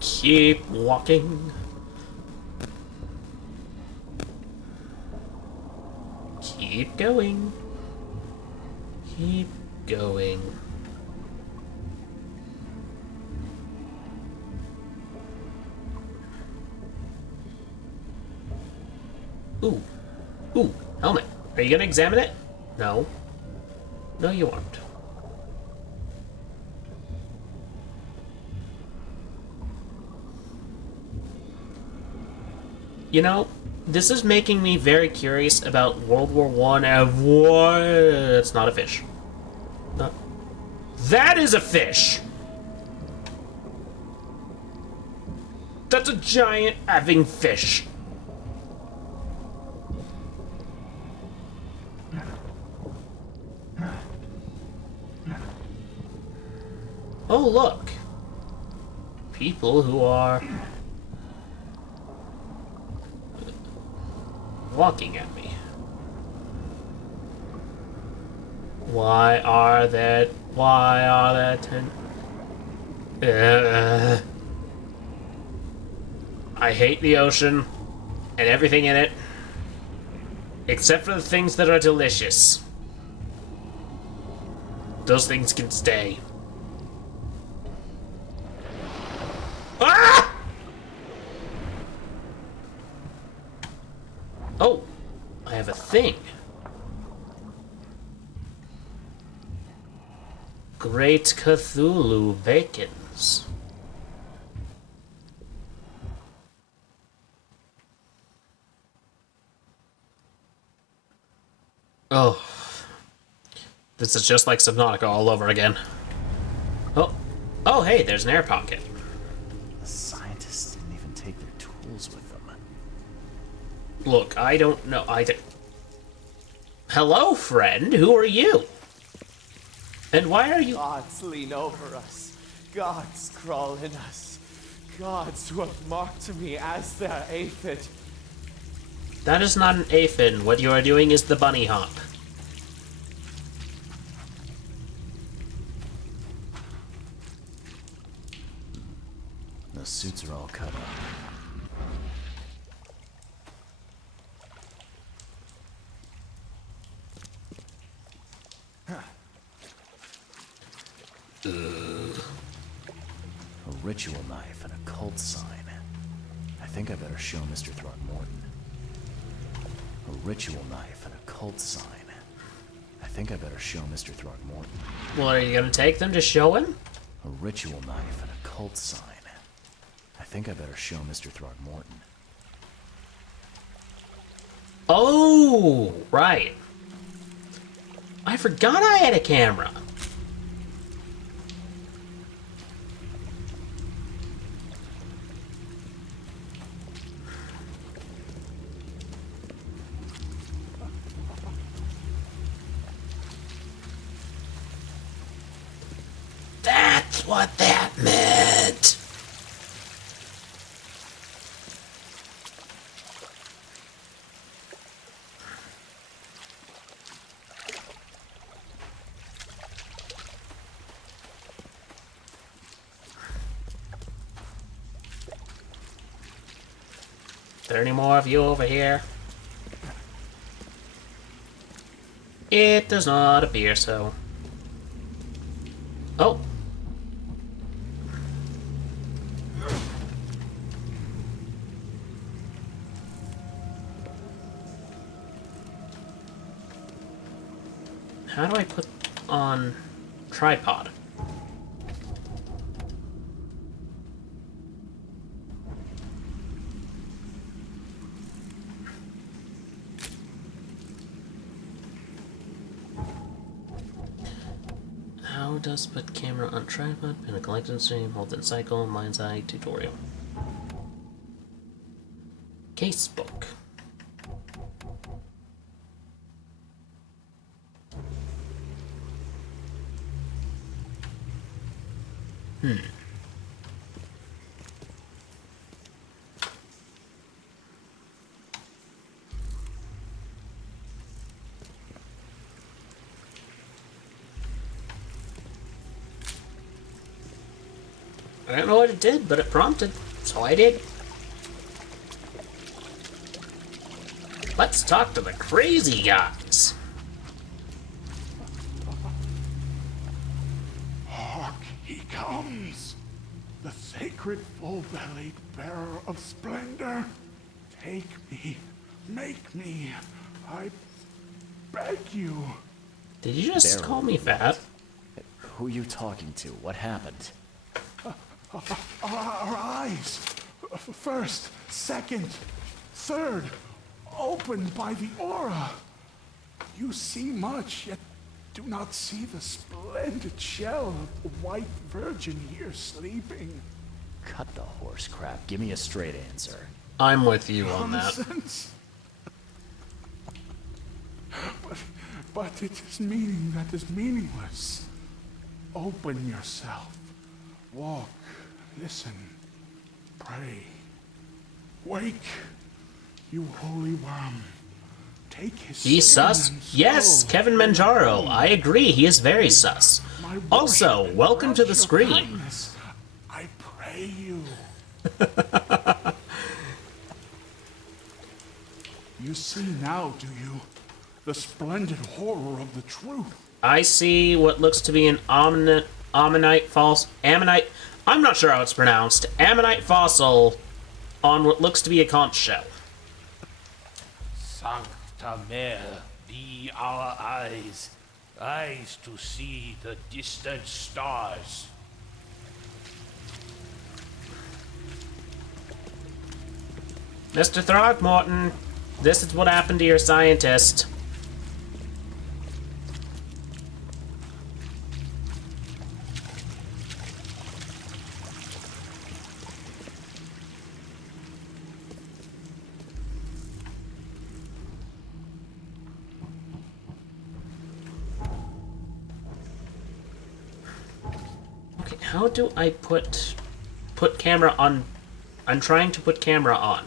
Keep walking. Keep going. Keep going. Ooh. Ooh, helmet. Are you gonna examine it? No. No, you aren't. You know, this is making me very curious about World War I and what... It's not a fish. Not... That is a fish! That's a giant effing fish. Oh, look. People who are walking at me. Why are there 10? I hate the ocean and everything in it, except for the things that are delicious. Those things can stay. Ah! Oh, I have a thing. Great Cthulhu Bacons. Oh. This is just like Subnautica all over again. Oh. Oh, hey, there's an air pocket. The scientists didn't even take their tools with them. Look, I don't know. Hello, friend. Who are you? And why are you... Gods lean over us. Gods crawl in us. Gods who have marked me as their aphid. That is not an aphid. What you are doing is the bunny hop. The suits are all cut up. A ritual knife and a cult sign. I think I better show Mr. Throckmorton. A ritual knife and a cult sign. I think I better show Mr. Throckmorton. Well, are you gonna take them to show him? A ritual knife and a cult sign. I think I better show Mr. Throckmorton. Oh, right. I forgot I had a camera. That's what that meant. There any more of you over here? It does not appear so. Oh. How do I put on tripod? How does put camera on tripod, pin a collection stream, hold in cycle, mind's eye tutorial. Casebook. I don't know what it did, but it prompted, so I did. Let's talk to the crazy guys. Hark, he comes! The sacred full-bellied bearer of splendor. Take me, make me, I beg you. Did you just call me fat? Who are you talking to? What happened? Our eyes, first, second, third, opened by the aura. You see much, yet do not see the splendid shell of the white virgin here sleeping. Cut the horse crap. Give me a straight answer. I'm with you on that. Nonsense. But it is meaning that is meaningless. Open yourself. Walk. Listen. Pray. Wake. You holy worm. Take his He's sus? Yes, Kevin Manjaro. I agree, he is very sus. Also, welcome to the screen. I pray you. You see now, do you? The splendid horror of the truth. I see what looks to be an ammonite I'm not sure how it's pronounced. Ammonite fossil on what looks to be a conch shell. Sancta Mare, be our eyes, eyes to see the distant stars. Mr. Throckmorton, this is what happened to your scientist. how do I put camera on? I'm trying to put camera on.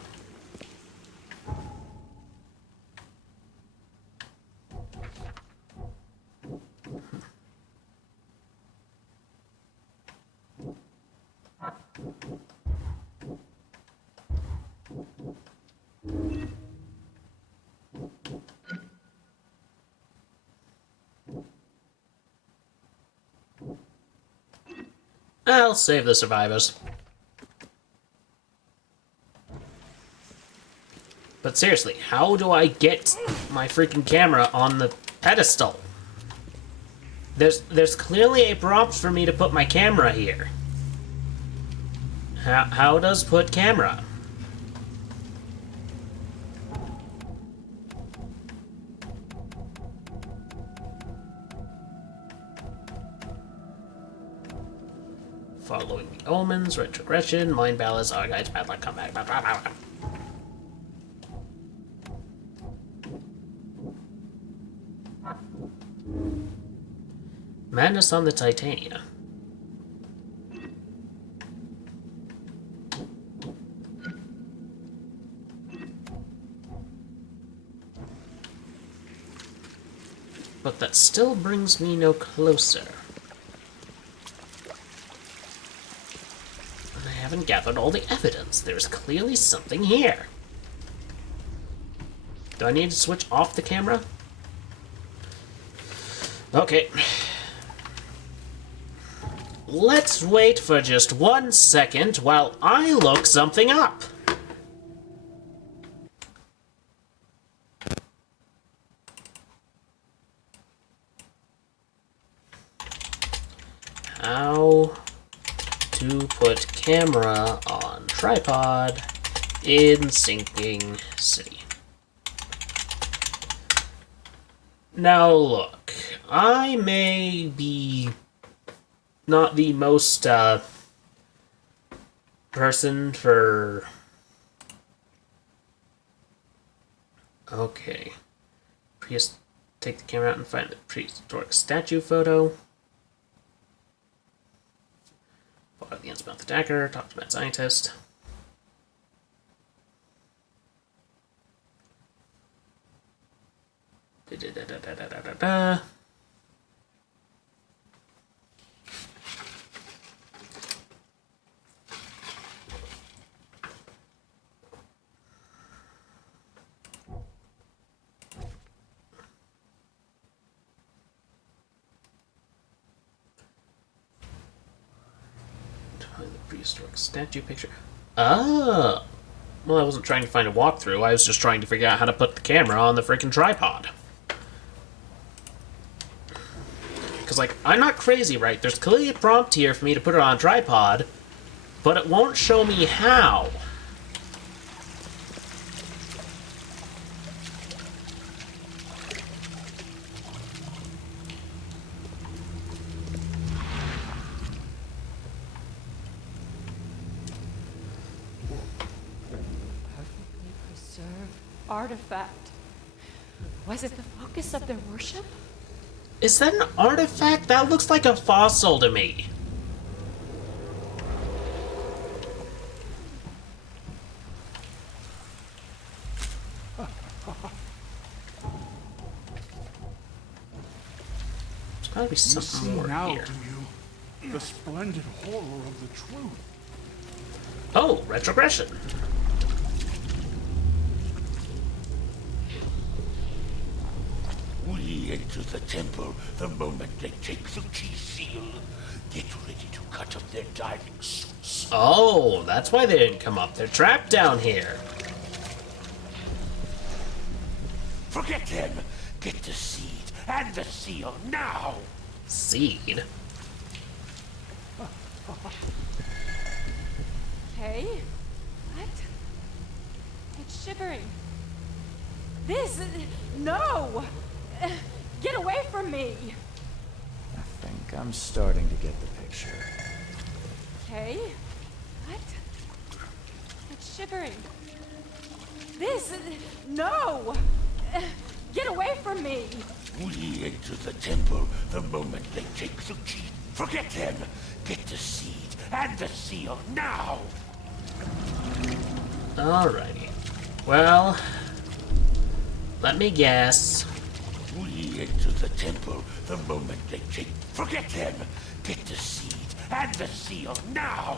I'll save the survivors. But seriously, how do I get my freaking camera on the pedestal? There's clearly a prompt for me to put my camera here. How does put camera? Following the omens, retrogression, mind balance, guides, bad luck, come back. Blah, blah, blah, blah. Madness on the Titania. But that still brings me no closer. And I haven't gathered all the evidence. There's clearly something here. Do I need to switch off the camera? Okay. Let's wait for just 1 second while I look something up. How to put camera on tripod in Sinking City. Now look, I may be not the most person for... Okay. Take the camera out and find the prehistoric statue photo. Follow the ends about the dagger, talk to mad scientist. Da-da-da-da-da-da-da-da. Prehistoric statue picture. Oh! Well, I wasn't trying to find a walkthrough. I was just trying to figure out how to put the camera on the freaking tripod. Because, like, I'm not crazy, right? There's clearly a prompt here for me to put it on a tripod, but it won't show me how. Artifact. Was it the focus of their worship? Is that an artifact? That looks like a fossil to me. There's gotta be something more now, here. Do you? The splendid horror of the truth. Oh, retrogression. We enter the temple the moment they take the key seal. Get ready to cut up their diving suits. Oh, that's why they didn't come up. They're trapped down here. Forget them. Get the seed and the seal now. Seed? Hey? What? It's shivering. This... No! Get away from me! I think I'm starting to get the picture. Okay. What? It's shivering. This... No! Get away from me! We enter the temple the moment they take the key. Forget them. Get the seed and the seal now! Alrighty. Well, let me guess. We enter the temple the moment they take. Forget them! Get the seed and the seal now!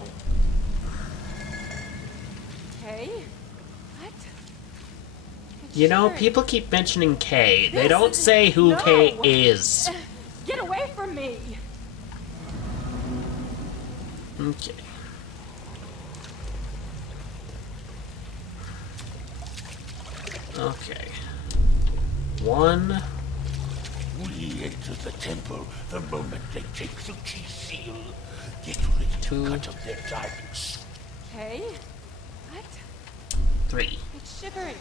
Okay. What? You know, people keep mentioning K. They don't say who K is. Get away from me! Okay. Okay. 1. We enter the temple the moment they take the key seal. Get ready to cut up their diamonds. Okay. What? 3. It's shivering.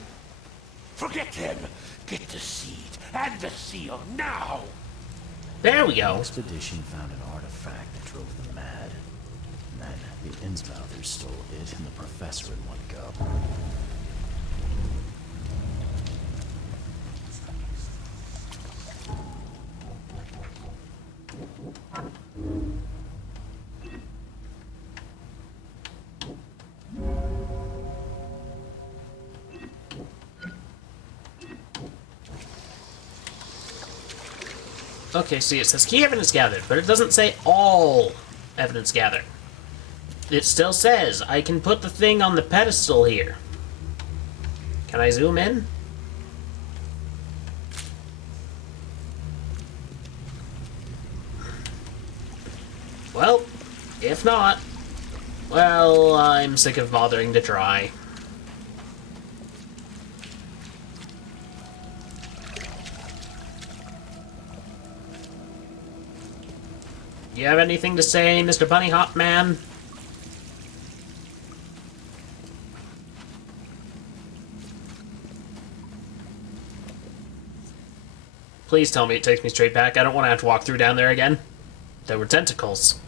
Forget them! Get the seed and the seal now! There we go. The expedition found an artifact that drove them mad. And then the Innsmouthers stole it and the professor in one go. Okay, see, it says key evidence gathered, but it doesn't say all evidence gathered. It still says I can put the thing on the pedestal here. Can I zoom in? Well, if not, well, I'm sick of bothering to try. You have anything to say, Mr. Bunny Hop Man? Please tell me it takes me straight back. I don't want to have to walk through down there again. There were tentacles.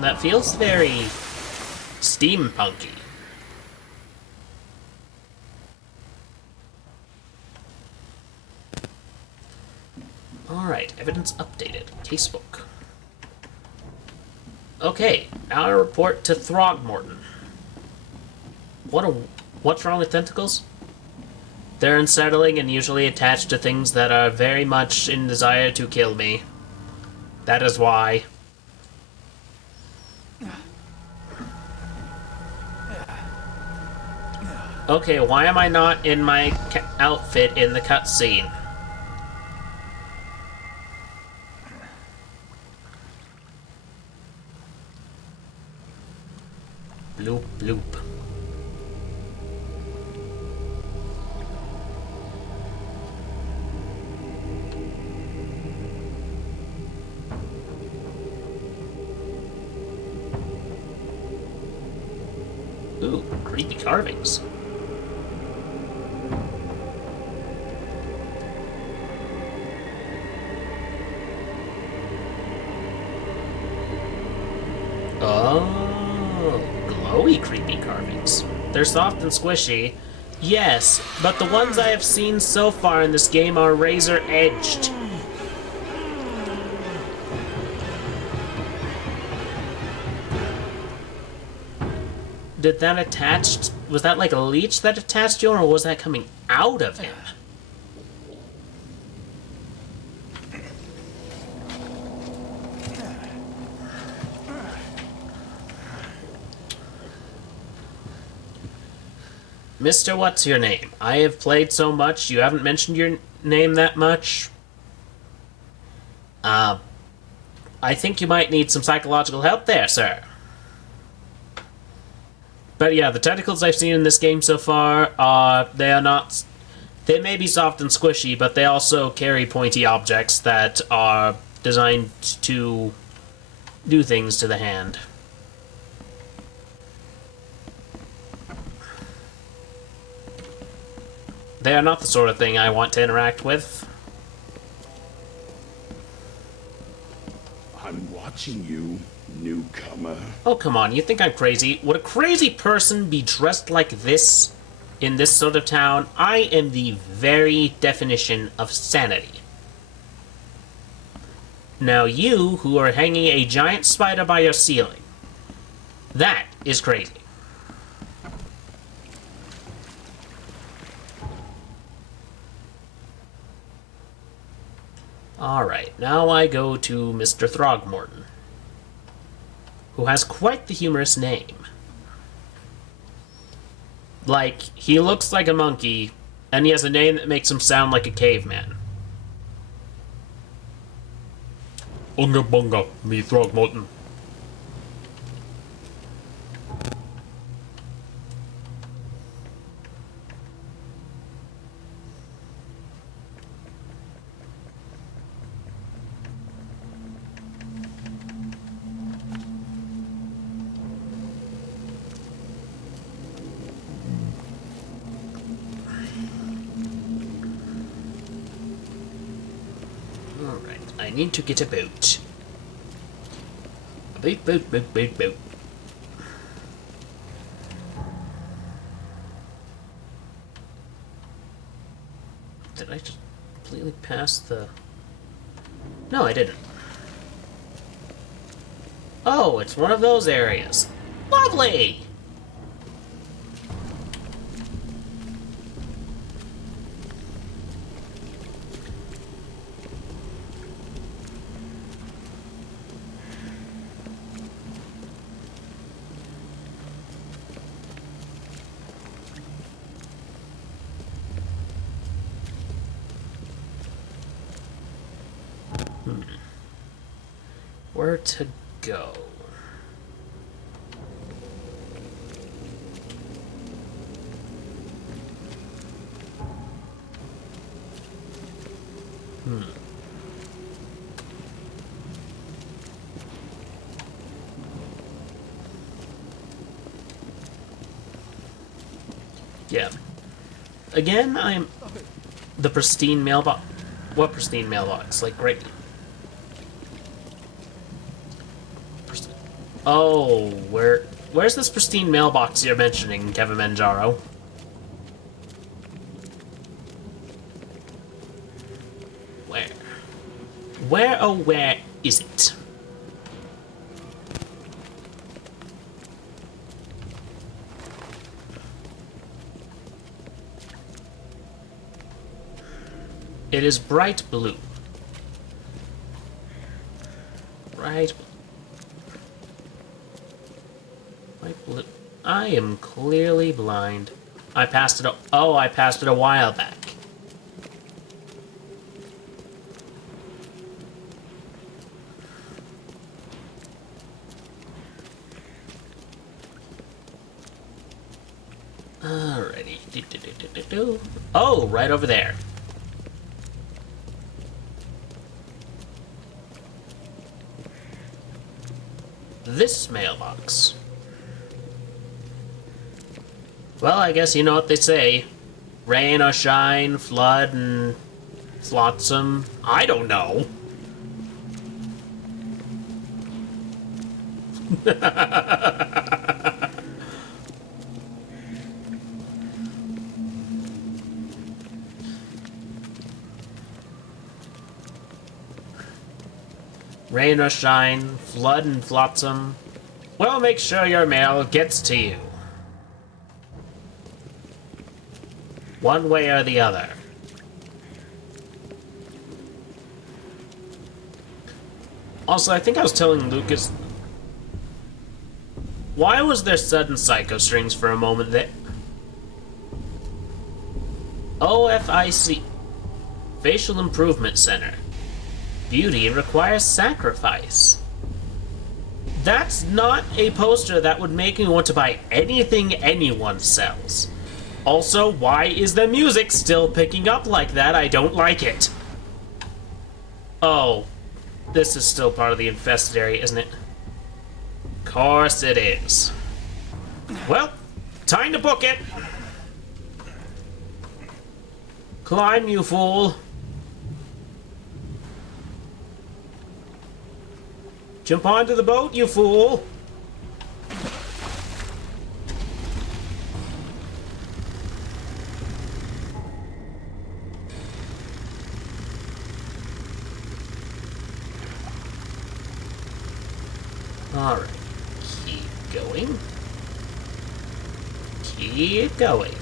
That feels very steampunky. Alright, evidence updated. Casebook. Okay, now I report to Throgmorton. What's wrong with tentacles? They're unsettling and usually attached to things that are very much in desire to kill me. That is why. Okay, why am I not in my outfit in the cutscene? Bloop, bloop. Ooh, creepy carvings. Oh, glowy creepy carvings. They're soft and squishy. Yes, but the ones I have seen so far in this game are razor-edged. Did that attached... Was that like a leech that attached you, or was that coming out of him? Mr. What's Your Name? I have played so much, you haven't mentioned your name that much. I think you might need some psychological help there, sir. But yeah, the tentacles I've seen in this game so far, they are not... They may be soft and squishy, but they also carry pointy objects that are designed to do things to the hand. They are not the sort of thing I want to interact with. I'm watching you, newcomer. Oh, come on, you think I'm crazy? Would a crazy person be dressed like this? in this sort of town, I am the very definition of sanity. Now you, who are hanging a giant spider by your ceiling, that is crazy. Alright, now I go to Mr. Throgmorton, who has quite the humorous name. Like, he looks like a monkey, and he has a name that makes him sound like a caveman. Unga bunga, me Throgmorton. I need to get a boat. A boat. Did I just completely pass the... No, I didn't. Oh, it's one of those areas. Lovely! Where to go? Yeah. Again, I'm... The pristine mailbox... What pristine mailbox? Like, great... Oh, where's this pristine mailbox you're mentioning, Kevin Manjaro? Where is it? It is bright blue. Bright blue. I am clearly blind. I passed it a while back. Alrighty. Oh, right over there. This mailbox. Well, I guess you know what they say. Rain or shine, flood and flotsam. I don't know. Rain or shine, flood and flotsam. We'll make sure your mail gets to you. One way or the other. Also, I think I was telling Lucas... Why was there sudden psycho strings for a moment that... OFIC. Facial Improvement Center. Beauty requires sacrifice. That's not a poster that would make me want to buy anything anyone sells. Also, why is the music still picking up like that? I don't like it. Oh, this is still part of the infested area, isn't it? Of course it is. Well, time to book it. Climb, you fool. Jump onto the boat, you fool. Alright. Keep going. Keep going.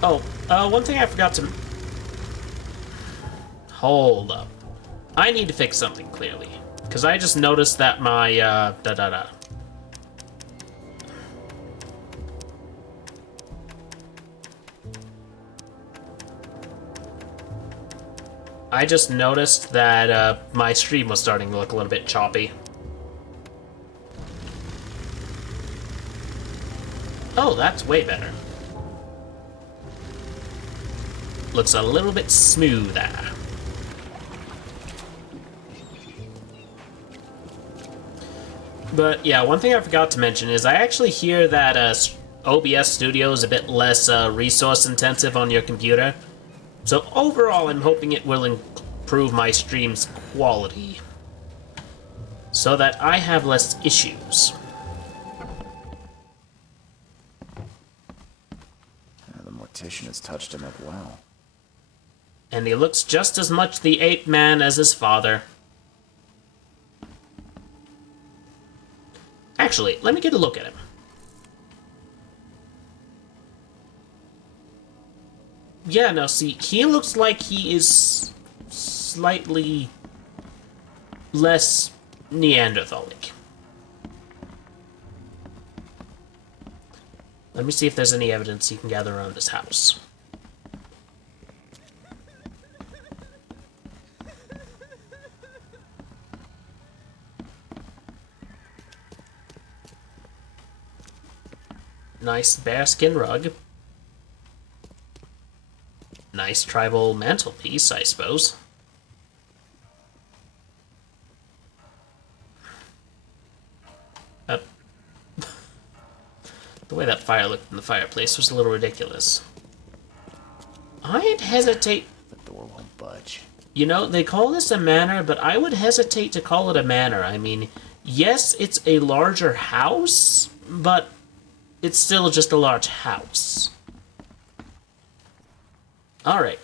Oh, one thing I forgot to... Hold up. I need to fix something, clearly. Because I just noticed that my, I just noticed that, my stream was starting to look a little bit choppy. Oh, that's way better. Looks a little bit smoother. But yeah, one thing I forgot to mention is I actually hear that OBS Studio is a bit less resource intensive on your computer. So overall, I'm hoping it will improve my stream's quality so that I have less issues. The mortician has touched him up well. And he looks just as much the Ape-Man as his father. Actually, let me get a look at him. Yeah, no, see, he looks like he is slightly less Neanderthalic. Let me see if there's any evidence you can gather around this house. Nice bearskin rug. Nice tribal mantelpiece, I suppose. The way that fire looked in the fireplace was a little ridiculous. I'd hesitate... The door won't budge. You know, they call this a manor, but I would hesitate to call it a manor. I mean, yes, it's a larger house, but it's still just a large house. Alright.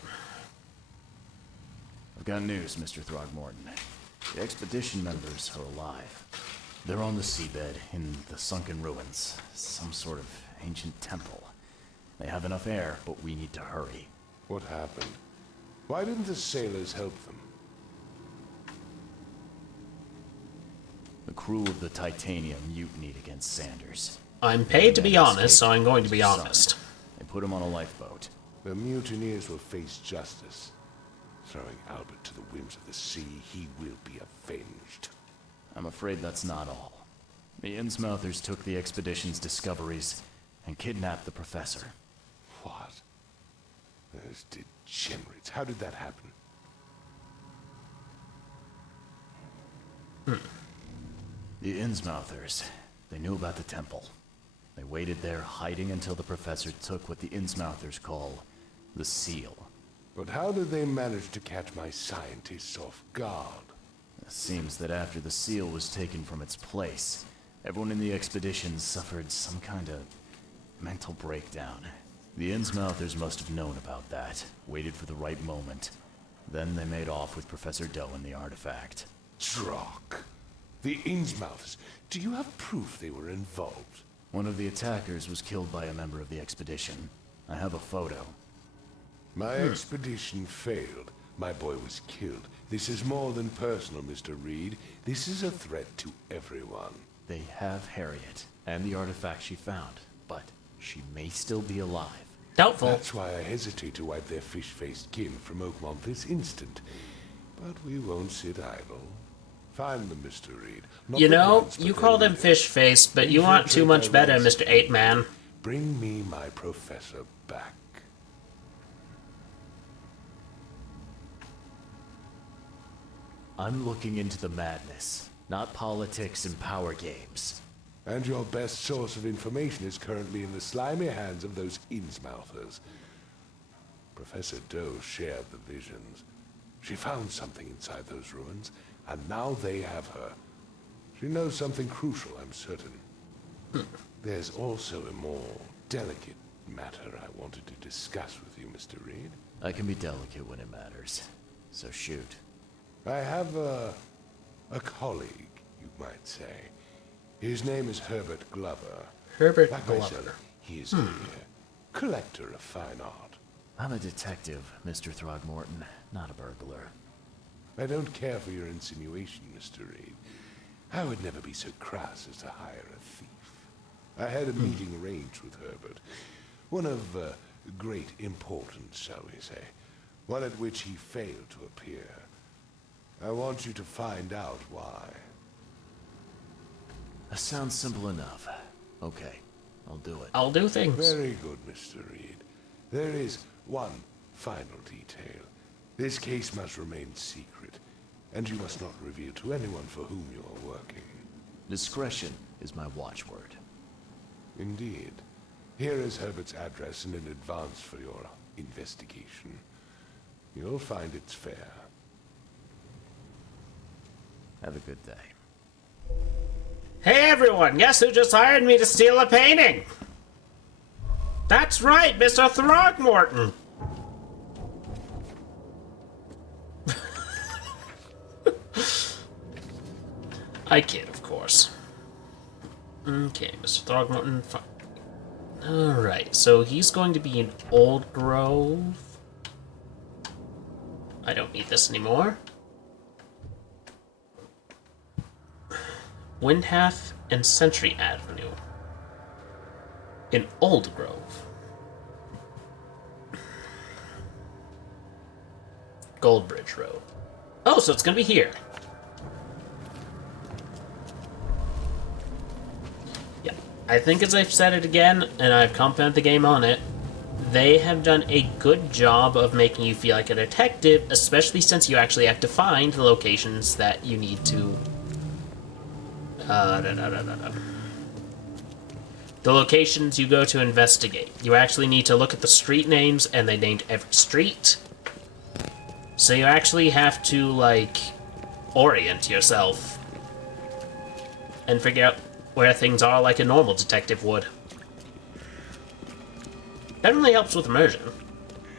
I've got news, Mr. Throgmorton. The expedition members are alive. They're on the seabed, in the sunken ruins. Some sort of ancient temple. They have enough air, but we need to hurry. What happened? Why didn't the sailors help them? The crew of the Titanium mutinied against Sanders. I'm paid to be honest, so I'm going to be honest. They put him on a lifeboat. The mutineers will face justice. Throwing Albert to the whims of the sea, he will be avenged. I'm afraid that's not all. The Innsmouthers took the expedition's discoveries and kidnapped the professor. What? Those degenerates. How did that happen? The Innsmouthers. They knew about the temple. They waited there, hiding until the professor took what the Innsmouthers call the seal. But how did they manage to catch my scientists off guard? It seems that after the seal was taken from its place, everyone in the expedition suffered some kind of mental breakdown. The Innsmouthers must have known about that, waited for the right moment. Then they made off with Professor Doe and the artifact. Drock. The Innsmouthers. Do you have proof they were involved? One of the attackers was killed by a member of the expedition. I have a photo. My expedition failed. My boy was killed. This is more than personal, Mr. Reed. This is a threat to everyone. They have Harriet and the artifact she found, but she may still be alive. Doubtful. That's why I hesitate to wipe their fish-faced kin from Oakmont this instant. But we won't sit idle. Find them, Mr. Reed. Not You the know, ones, but you their call them leader. fish-face, but you aren't too much better, Mr. Ape-Man. Bring me my professor back. I'm looking into the madness, not politics and power games. And your best source of information is currently in the slimy hands of those Innsmouthers. Professor Doe shared the visions. She found something inside those ruins, and now they have her. She knows something crucial, I'm certain. There's also a more delicate matter I wanted to discuss with you, Mr. Reed. I can be delicate when it matters. So shoot. I have a colleague, you might say. His name is Herbert Glover. Herbert like Glover. I said, he is a collector of fine art. I'm a detective, Mr. Throgmorton, not a burglar. I don't care for your insinuation, Mr. Reed. I would never be so crass as to hire a thief. I had a meeting arranged with Herbert. One of great importance, shall we say. One at which he failed to appear. I want you to find out why. That sounds simple enough. Okay, I'll do it. I'll do things. Very good, Mr. Reed. There is one final detail. This case must remain secret, and you must not reveal to anyone for whom you are working. Discretion is my watchword. Indeed. Here is Herbert's address and an advance for your investigation. You'll find it's fair. Have a good day. Hey everyone, guess who just hired me to steal a painting? That's right, Mr. Throgmorton. I kid, of course. Okay, Mr. Throgmorton. Alright, so he's going to be in Old Grove. I don't need this anymore. Windhalf and Century Avenue. In Old Grove. Goldbridge Road. Oh, so it's gonna be here. Yeah, I think as I've said it again, and I've complimented the game on it, they have done a good job of making you feel like a detective, especially since you actually have to find the locations that you need to... The locations you go to investigate. You actually need to look at the street names, and they named every street. So you actually have to, like, orient yourself and figure out where things are like a normal detective would. That really helps with immersion.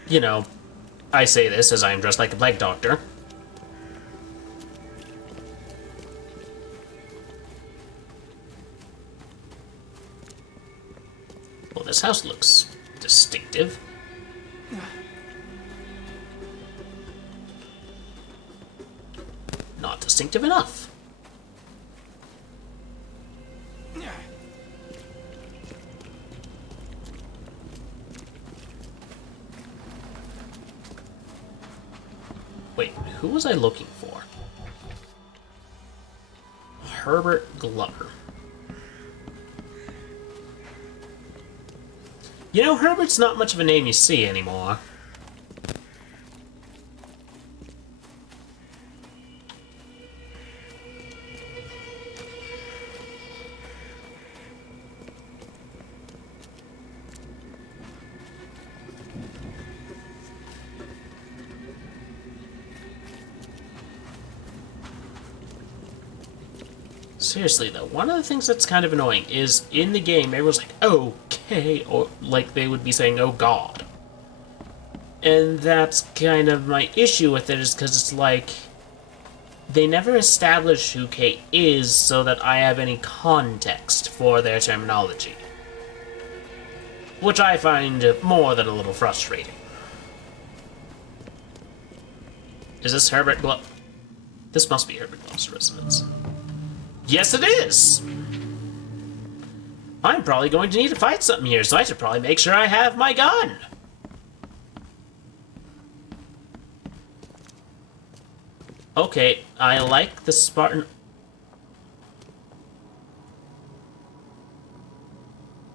You know, I say this as I am dressed like a plague doctor. Well, this house looks distinctive. Not distinctive enough. Wait, who was I looking for? Herbert Glover. You know, Herbert's not much of a name you see anymore. Seriously though, one of the things that's kind of annoying is in the game everyone's like, okay, or like they would be saying, oh god. And that's kind of my issue with it, is because it's like, they never establish who Kate is so that I have any context for their terminology. Which I find more than a little frustrating. Is this Herbert Glove? This must be Herbert Glove's residence. Yes, it is! I'm probably going to need to fight something here, so I should probably make sure I have my gun. Okay, I like the Spartan...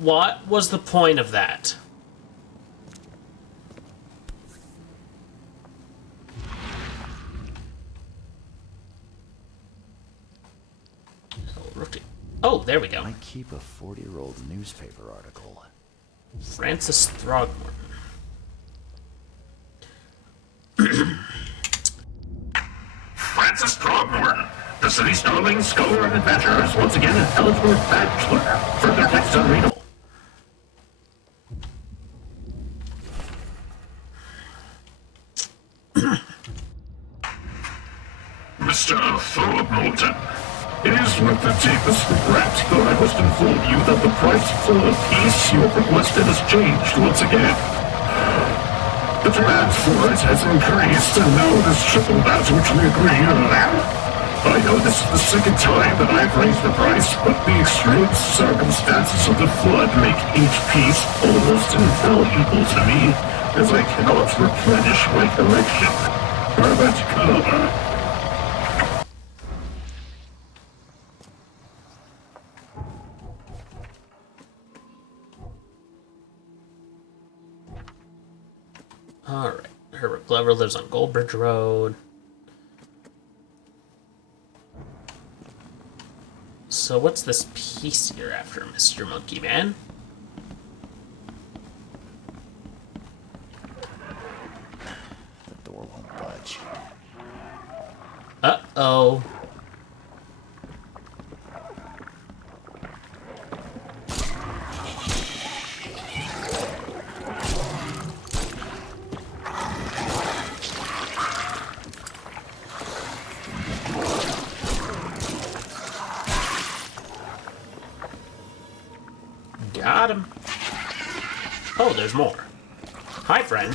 What was the point of that? Oh, there we go. I keep a 40-year-old newspaper article. Francis Throgmorton. Francis Throgmorton, the city's darling scholar of adventurers, once again an eligible bachelor. Further text unreadable. with the deepest regret that I must inform you that the price for the piece you have requested has changed once again. The demand for it has increased, and now it is triple that which we agreed on. I know this is the second time that I have raised the price, but the extreme circumstances of the flood make each piece almost invaluable to me, as I cannot replenish my collection. Herbert Clover. Alright, Herbert Glover lives on Goldbridge Road. So what's this piece you're after, Mr. Monkey Man? The door won't budge. Uh-oh. Got him. Oh, there's more. Hi, friend.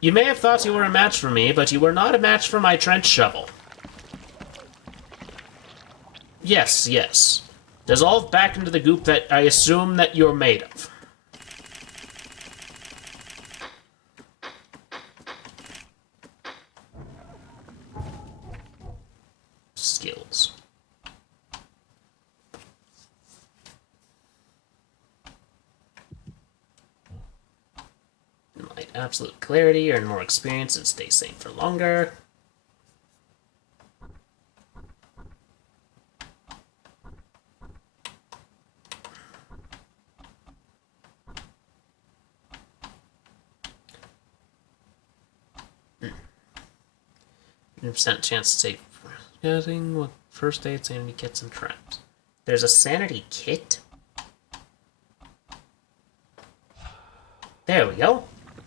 You may have thought you were a match for me, but you were not a match for my trench shovel. Yes, yes. Dissolve back into the goop that I assume that you're made of. Skills. Light absolute clarity, earn more experience, and stay sane for longer. Percent chance to save. Getting with first aid, sanity kits, and traps. There's a sanity kit. There we go.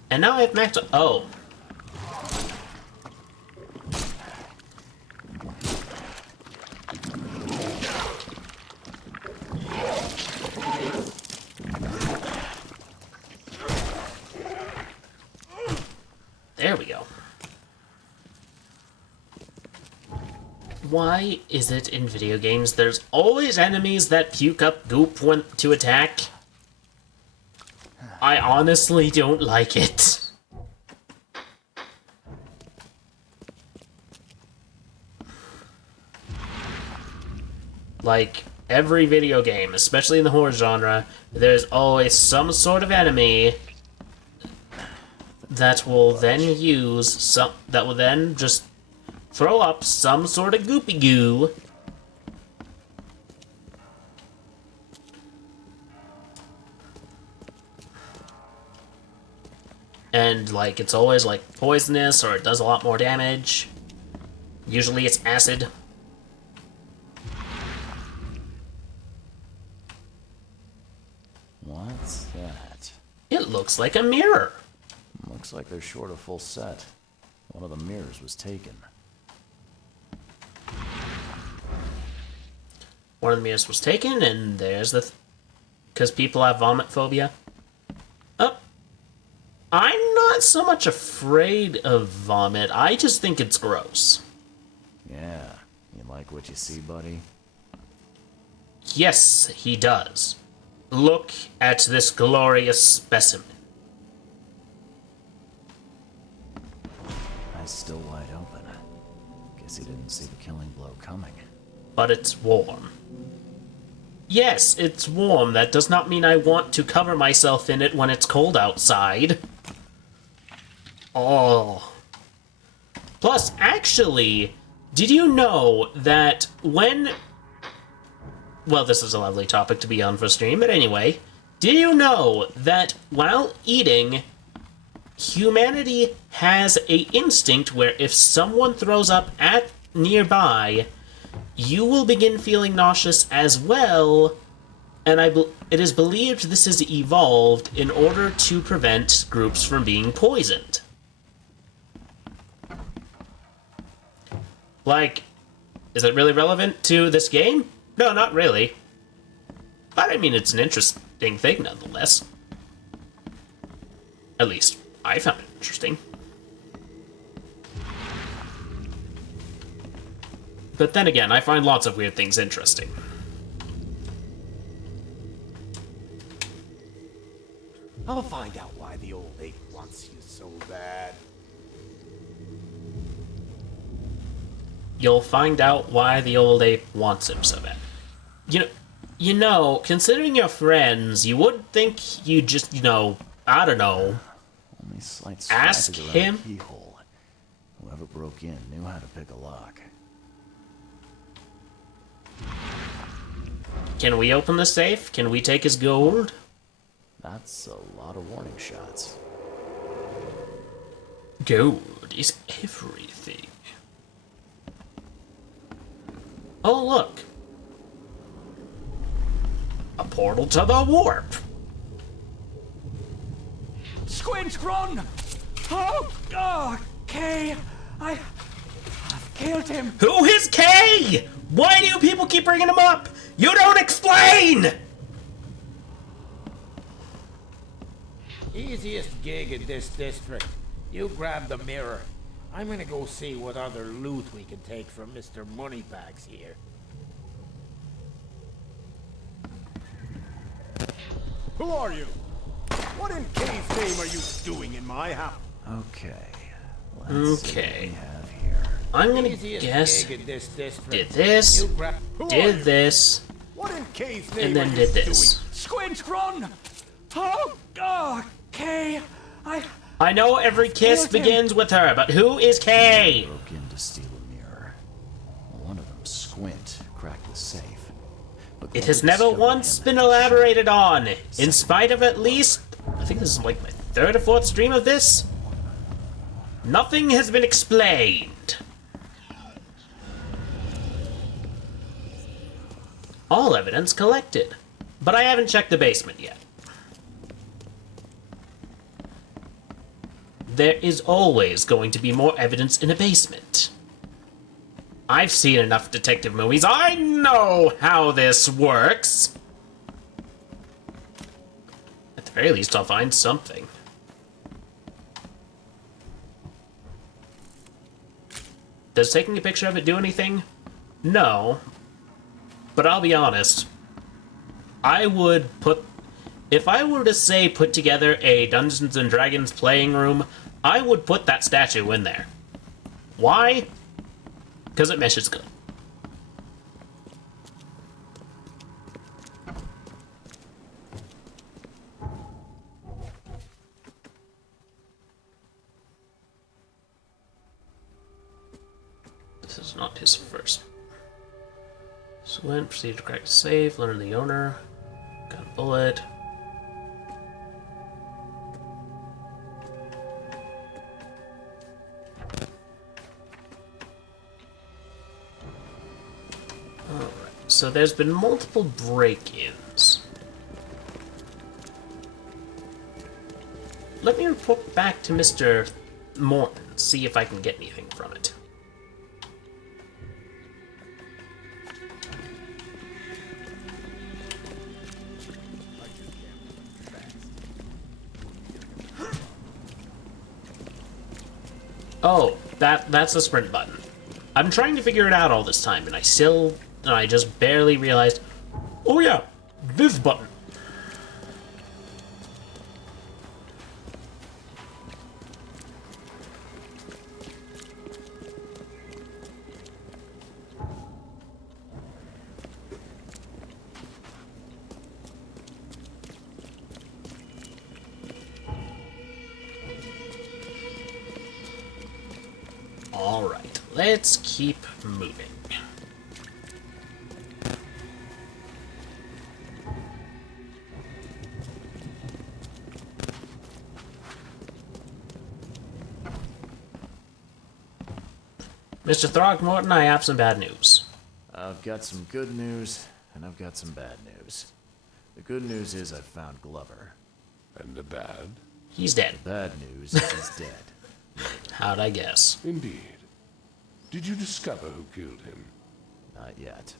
And now I have max. Oh. There we go. Why is it in video games there's always enemies that puke up goop when to attack? I honestly don't like it. Like, every video game, especially in the horror genre, there's always some sort of enemy that will then just throw up some sort of goopy goo. And, like, it's always, like, poisonous, or it does a lot more damage. Usually it's acid. What's that? It looks like a mirror. Looks like they're short a full set. One of the mirrors was taken. One of the mirrors was taken, and there's the... Because people have vomit phobia. Oh. I'm not so much afraid of vomit. I just think it's gross. Yeah. You like what you see, buddy? Yes, he does. Look at this glorious specimen. Eyes still wide open. Guess he didn't see the killing blow coming. But it's warm. Yes, it's warm. That does not mean I want to cover myself in it when it's cold outside. Oh. Plus, actually, did you know that when... Well, this is a lovely topic to be on for stream, but anyway. Did you know that while eating, humanity has a instinct where if someone throws up at nearby, you will begin feeling nauseous as well, And it is believed this is evolved in order to prevent groups from being poisoned. Like, is it really relevant to this game? No, not really. But I mean, it's an interesting thing nonetheless. At least, I found it interesting. But then again, I find lots of weird things interesting. I'll find out why the old ape wants you so bad. You'll find out why the old ape wants him so bad. You know, considering your friends, you would think you just, I don't know, Only slight ask scratches around him. the keyhole. Whoever broke in knew how to pick a lock. Can we open the safe? Can we take his gold? That's a lot of warning shots. Gold is everything. Oh, look. A portal to the warp. Squint, run! Oh, Kay, I've killed him. Who is K? Why do people keep bringing him up? You don't explain! Easiest gig in this district. You grab the mirror. I'm gonna go see what other loot we can take from Mr. Moneybags here. Who are you? What in Kay's name are you doing in my house? Okay. Let's see what Okay. we have here. I'm gonna Easiest guess gig in this district. did this, You grab. did this, What in Kay's name and then are did you this. doing? Squint, run! Oh, Kay, I know every kiss killed him. begins with her, but who is K? Broke in to steal a mirror. One of them, Squint, cracked the safe. But It Glover has never discovered once him been and shot elaborated him. on, in spite of at least, I think this is like my third or fourth stream of this. Nothing has been explained. All evidence collected. But I haven't checked the basement yet. There is always going to be more evidence in a basement. I've seen enough detective movies. I know how this works. At the very least, I'll find something. Does taking a picture of it do anything? No. But I'll be honest. I would put... If I were to say put together a Dungeons and Dragons playing room, I would put that statue in there. Why? Because it meshes good. This is not his first. So went, proceed to crack the safe, learn the owner, got a bullet. Alright, so there's been multiple break-ins. Let me report back to Mr. Morton, see if I can get anything from it. Oh, that's the sprint button. I'm trying to figure it out all this time, and I just barely realized, oh yeah, this button. Alright, let's keep moving. Mr. Throgmorton, I have some bad news. I've got some good news, and I've got some bad news. The good news is I found Glover. And the bad? He's dead. The bad news is he's dead. How'd I guess? Indeed. Did you discover who killed him? Not yet.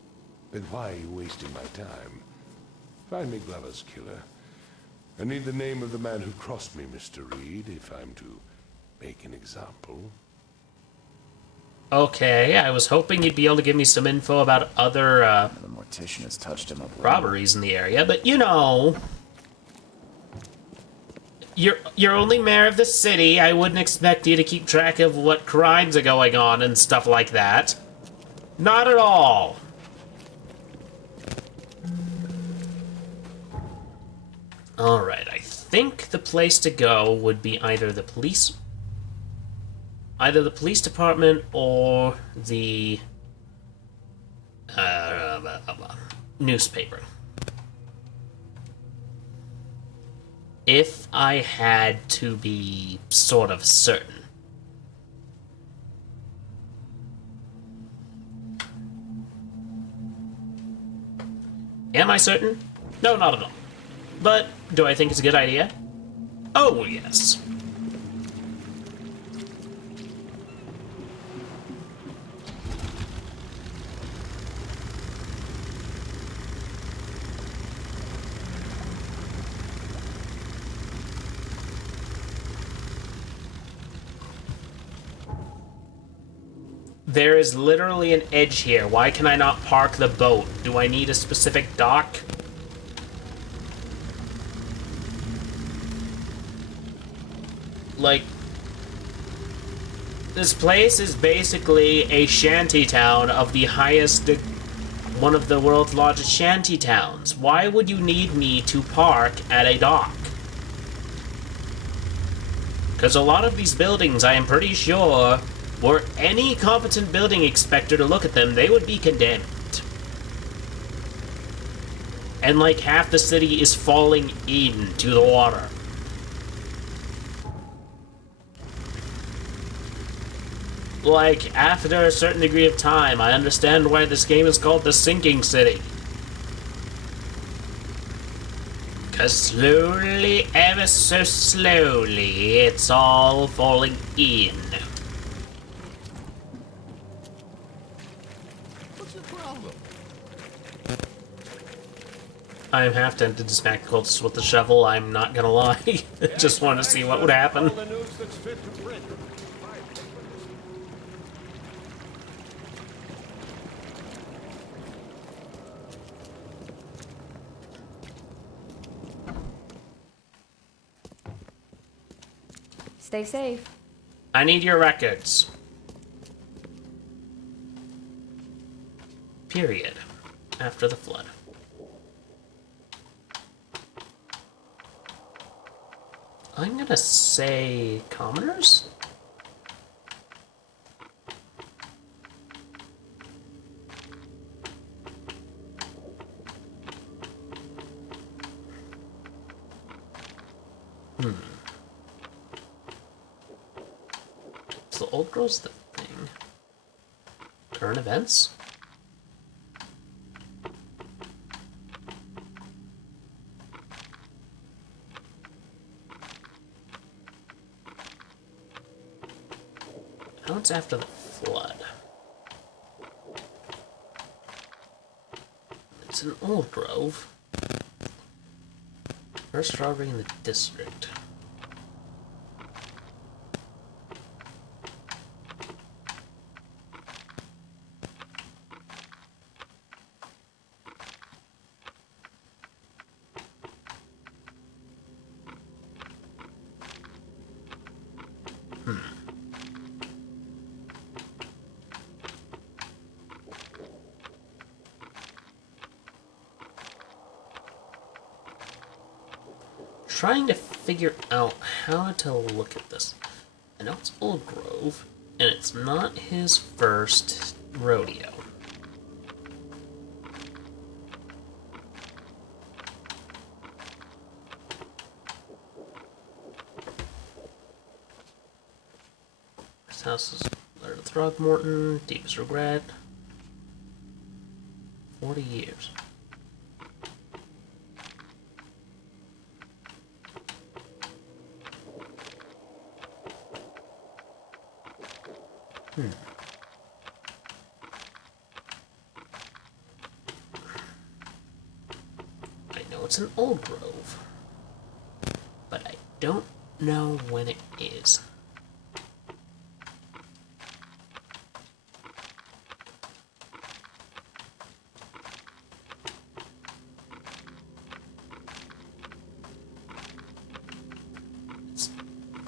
Then why are you wasting my time? Find me Glover's killer. I need the name of the man who crossed me, Mr. Reed, if I'm to make an example. Okay, I was hoping you'd be able to give me some info about other, The mortician has touched him up. robberies in the area, but you know... You're only mayor of the city. I wouldn't expect you to keep track of what crimes are going on and stuff like that. Not at all. Alright, I think the place to go would be either the police department or the newspaper. If I had to be sort of certain. Am I certain? No, not at all. But do I think it's a good idea? Oh, yes. There is literally an edge here. Why can I not park the boat? Do I need a specific dock? Like, this place is basically a shanty town of the highest, one of the world's largest shanty towns. Why would you need me to park at a dock? Because a lot of these buildings, I am pretty sure, were any competent building inspector to look at them, they would be condemned. And like half the city is falling into the water. Like, after a certain degree of time, I understand why this game is called the Sinking City. Because slowly, ever so slowly, it's all falling in. What's your problem? I'm half tempted to smack the cultist with the shovel, I'm not gonna lie. Just want to see what would happen. Stay safe. I need your records. Period. After the flood. I'm gonna say commoners? So the old girl's the thing. Current events? Now it's after the flood. It's an old grove. First robbery in the district. Trying to figure out how to look at this. I know it's Old Grove, and it's not his first rodeo. This house is Letter to Throgmorton, Deepest Regret. 40 years. I know it's an Old Grove, but I don't know when it is. It's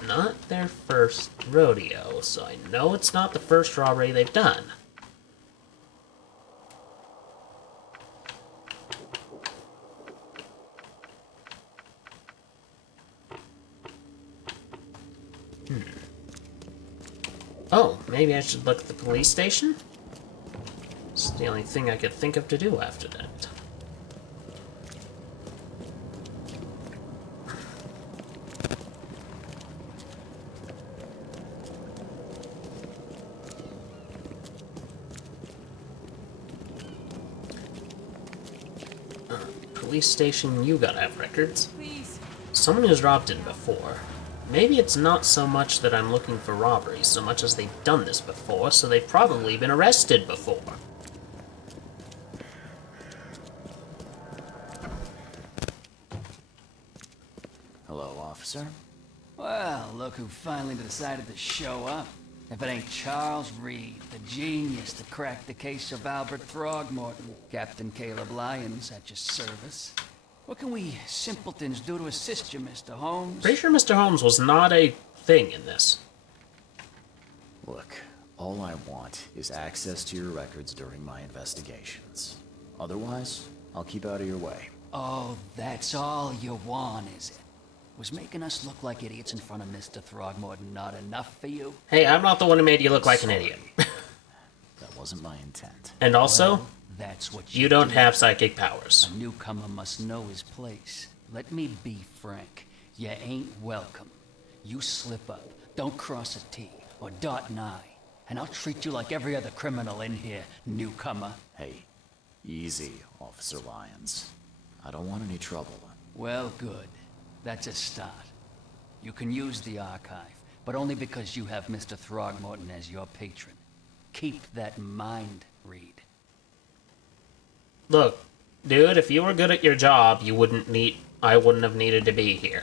not their first rodeo, so I know it's not the first robbery they've done. Oh, maybe I should look at the police station? It's the only thing I could think of to do after that. Police station, you gotta have records. Please. Someone who's robbed it before. Maybe it's not so much that I'm looking for robberies, so much as they've done this before, so they've probably been arrested before. Hello, officer. Well, look who finally decided to show up. If it ain't Charles Reed, the genius that cracked the case of Albert Throgmorton. Captain Caleb Lyons at your service. What can we simpletons do to assist you, Mr. Holmes? Pretty sure Mr. Holmes was not a thing in this. Look, all I want is access to your records during my investigations. Otherwise, I'll keep out of your way. Oh, that's all you want, is it? Was making us look like idiots in front of Mr. Throgmorton not enough for you? Hey, I'm not the one who made you look like an idiot. That wasn't my intent. And also, Well, that's what you don't have psychic powers. A newcomer must know his place. Let me be frank. You ain't welcome. You slip up, don't cross a T or dot an I, and I'll treat you like every other criminal in here, newcomer. Hey, easy, Officer Lyons. I don't want any trouble. Well, good. That's a start. You can use the archive, but only because you have Mr. Throgmorton as your patron. Keep that in mind, Reed. Look, dude, if you were good at your job, I wouldn't have needed to be here.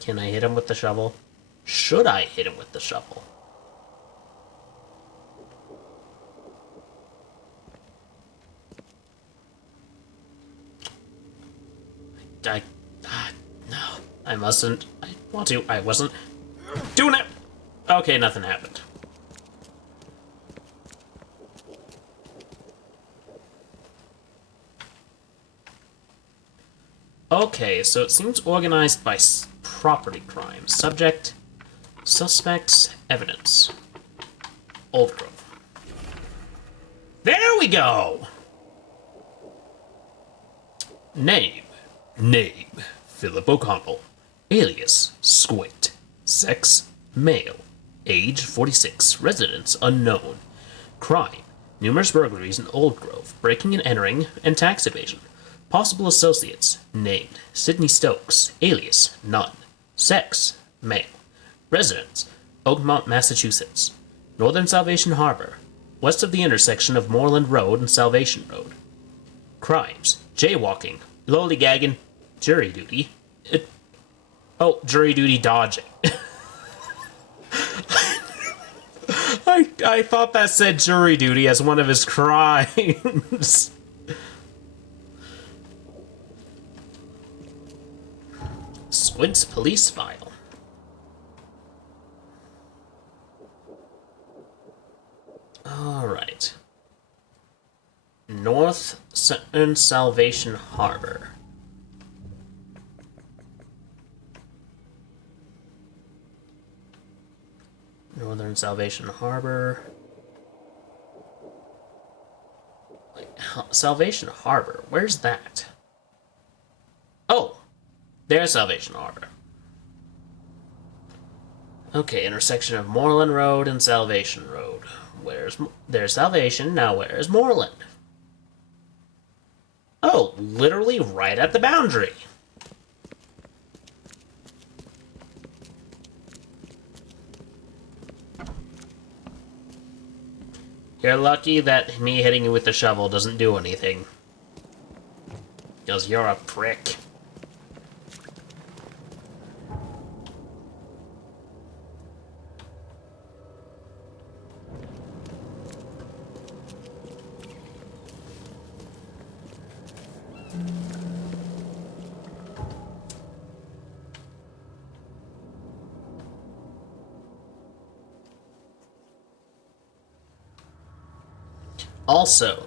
Can I hit him with the shovel? Should I hit him with the shovel? No, I mustn't. I want to. I wasn't doing it. Okay, nothing happened. Okay, so it seems organized by property crime. Subject, suspects, evidence. Old Grove. There we go! Name. Philip O'Connell. Alias, Squint. Sex, male. Age, 46. Residence, unknown. Crime, numerous burglaries in Old Grove, breaking and entering, and tax evasion. Possible associates, named. Sidney Stokes. Alias, none. Sex, male. Residence, Oakmont, Massachusetts. Northern Salvation Harbor. West of the intersection of Moreland Road and Salvation Road. Crimes, jaywalking, lollygagging, jury duty. Jury duty dodging. I thought that said jury duty as one of his crimes. Squint's police file. Alright. Northern Salvation Harbor. Northern Salvation Harbor. Wait, Salvation Harbor? Where's that? Oh! There's Salvation Harbor. Okay, intersection of Moreland Road and Salvation Road. There's Salvation, now where's Moreland? Oh, literally right at the boundary. You're lucky that me hitting you with the shovel doesn't do anything. Because you're a prick. Also,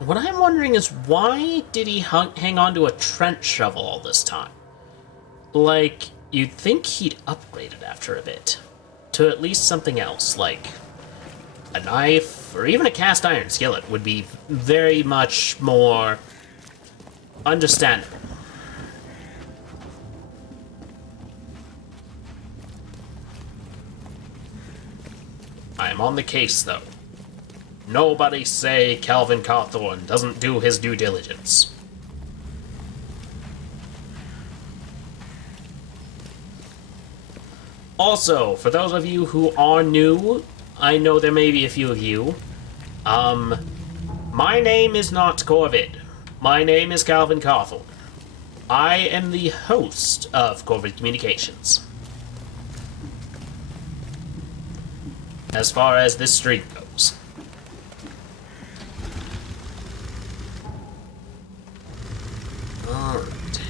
what I'm wondering is why did he hang on to a trench shovel all this time? Like, you'd think he'd upgrade it after a bit. To at least something else, like a knife, or even a cast iron skillet would be very much more understandable. I am on the case, though. Nobody say Calvin Cawthorne doesn't do his due diligence. Also, for those of you who are new, I know there may be a few of you, my name is not Corvid. My name is Calvin Cawthorne. I am the host of Corvid Communications. As far as this stream goes. Alright.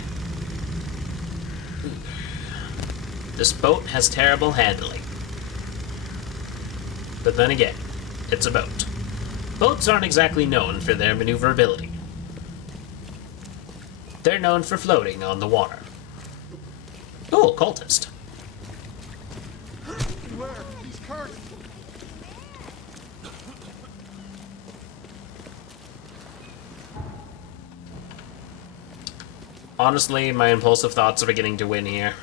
This boat has terrible handling. But then again, it's a boat. Boats aren't exactly known for their maneuverability. They're known for floating on the water. Oh, cultist. Honestly, my impulsive thoughts are beginning to win here.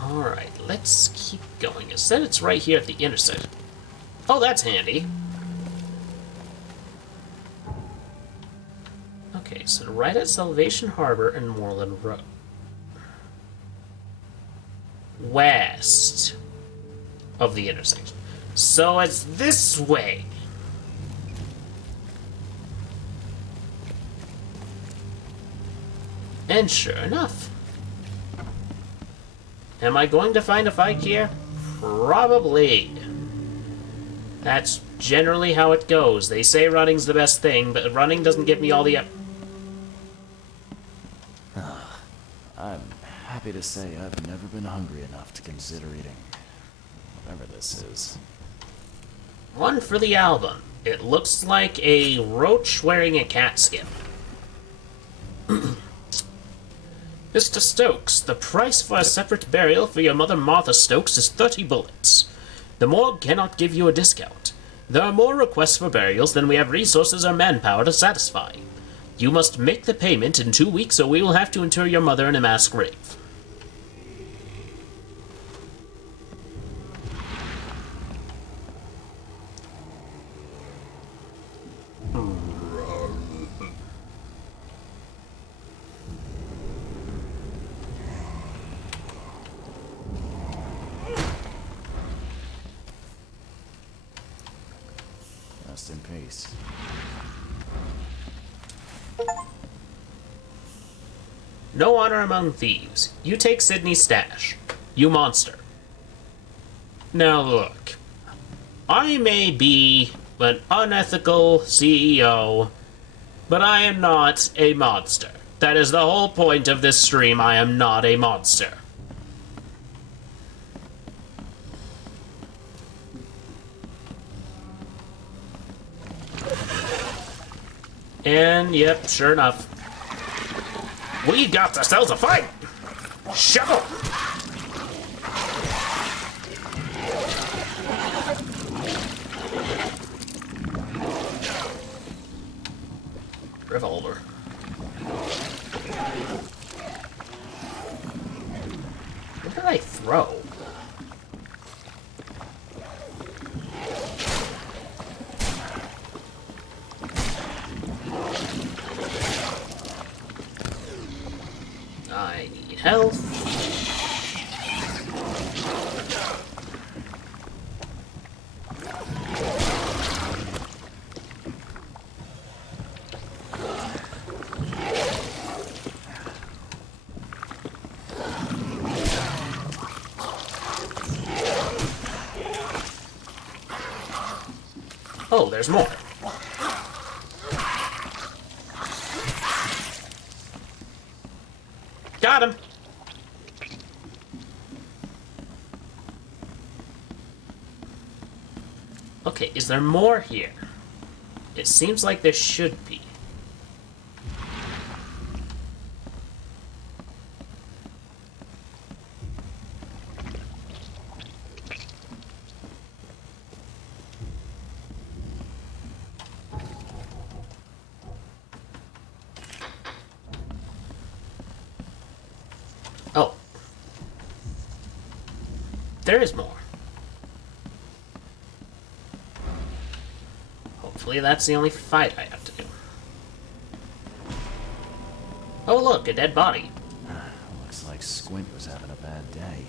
Alright, let's keep going. It said it's right here at the intersection. Oh, that's handy. Okay, so right at Salvation Harbor and Moreland Road. West of the intersection. So it's this way. And sure enough. Am I going to find a fight here? Probably. That's generally how it goes. They say running's the best thing, but running doesn't give me all the... I'm happy to say I've never been hungry enough to consider eating whatever this is. One for the album. It looks like a roach wearing a cat skin. Mr. Stokes, the price for a separate burial for your mother Martha Stokes is 30 bullets. The morgue cannot give you a discount. There are more requests for burials than we have resources or manpower to satisfy. You must make the payment in 2 weeks or we will have to inter your mother in a mass grave. Rest in peace. No honor among thieves. You take Sydney's stash. You monster. Now look. I may be an unethical CEO, but I am not a monster. That is the whole point of this stream. I am not a monster. And, yep, sure enough. We got ourselves a fight! Shovel! Revolver. What did I throw? Oh, there's more. Got him. Okay, is there more here? It seems like there should be. Oh. There is more. Hopefully that's the only fight I have to do. Oh look, a dead body. Looks like Squint was having a bad day.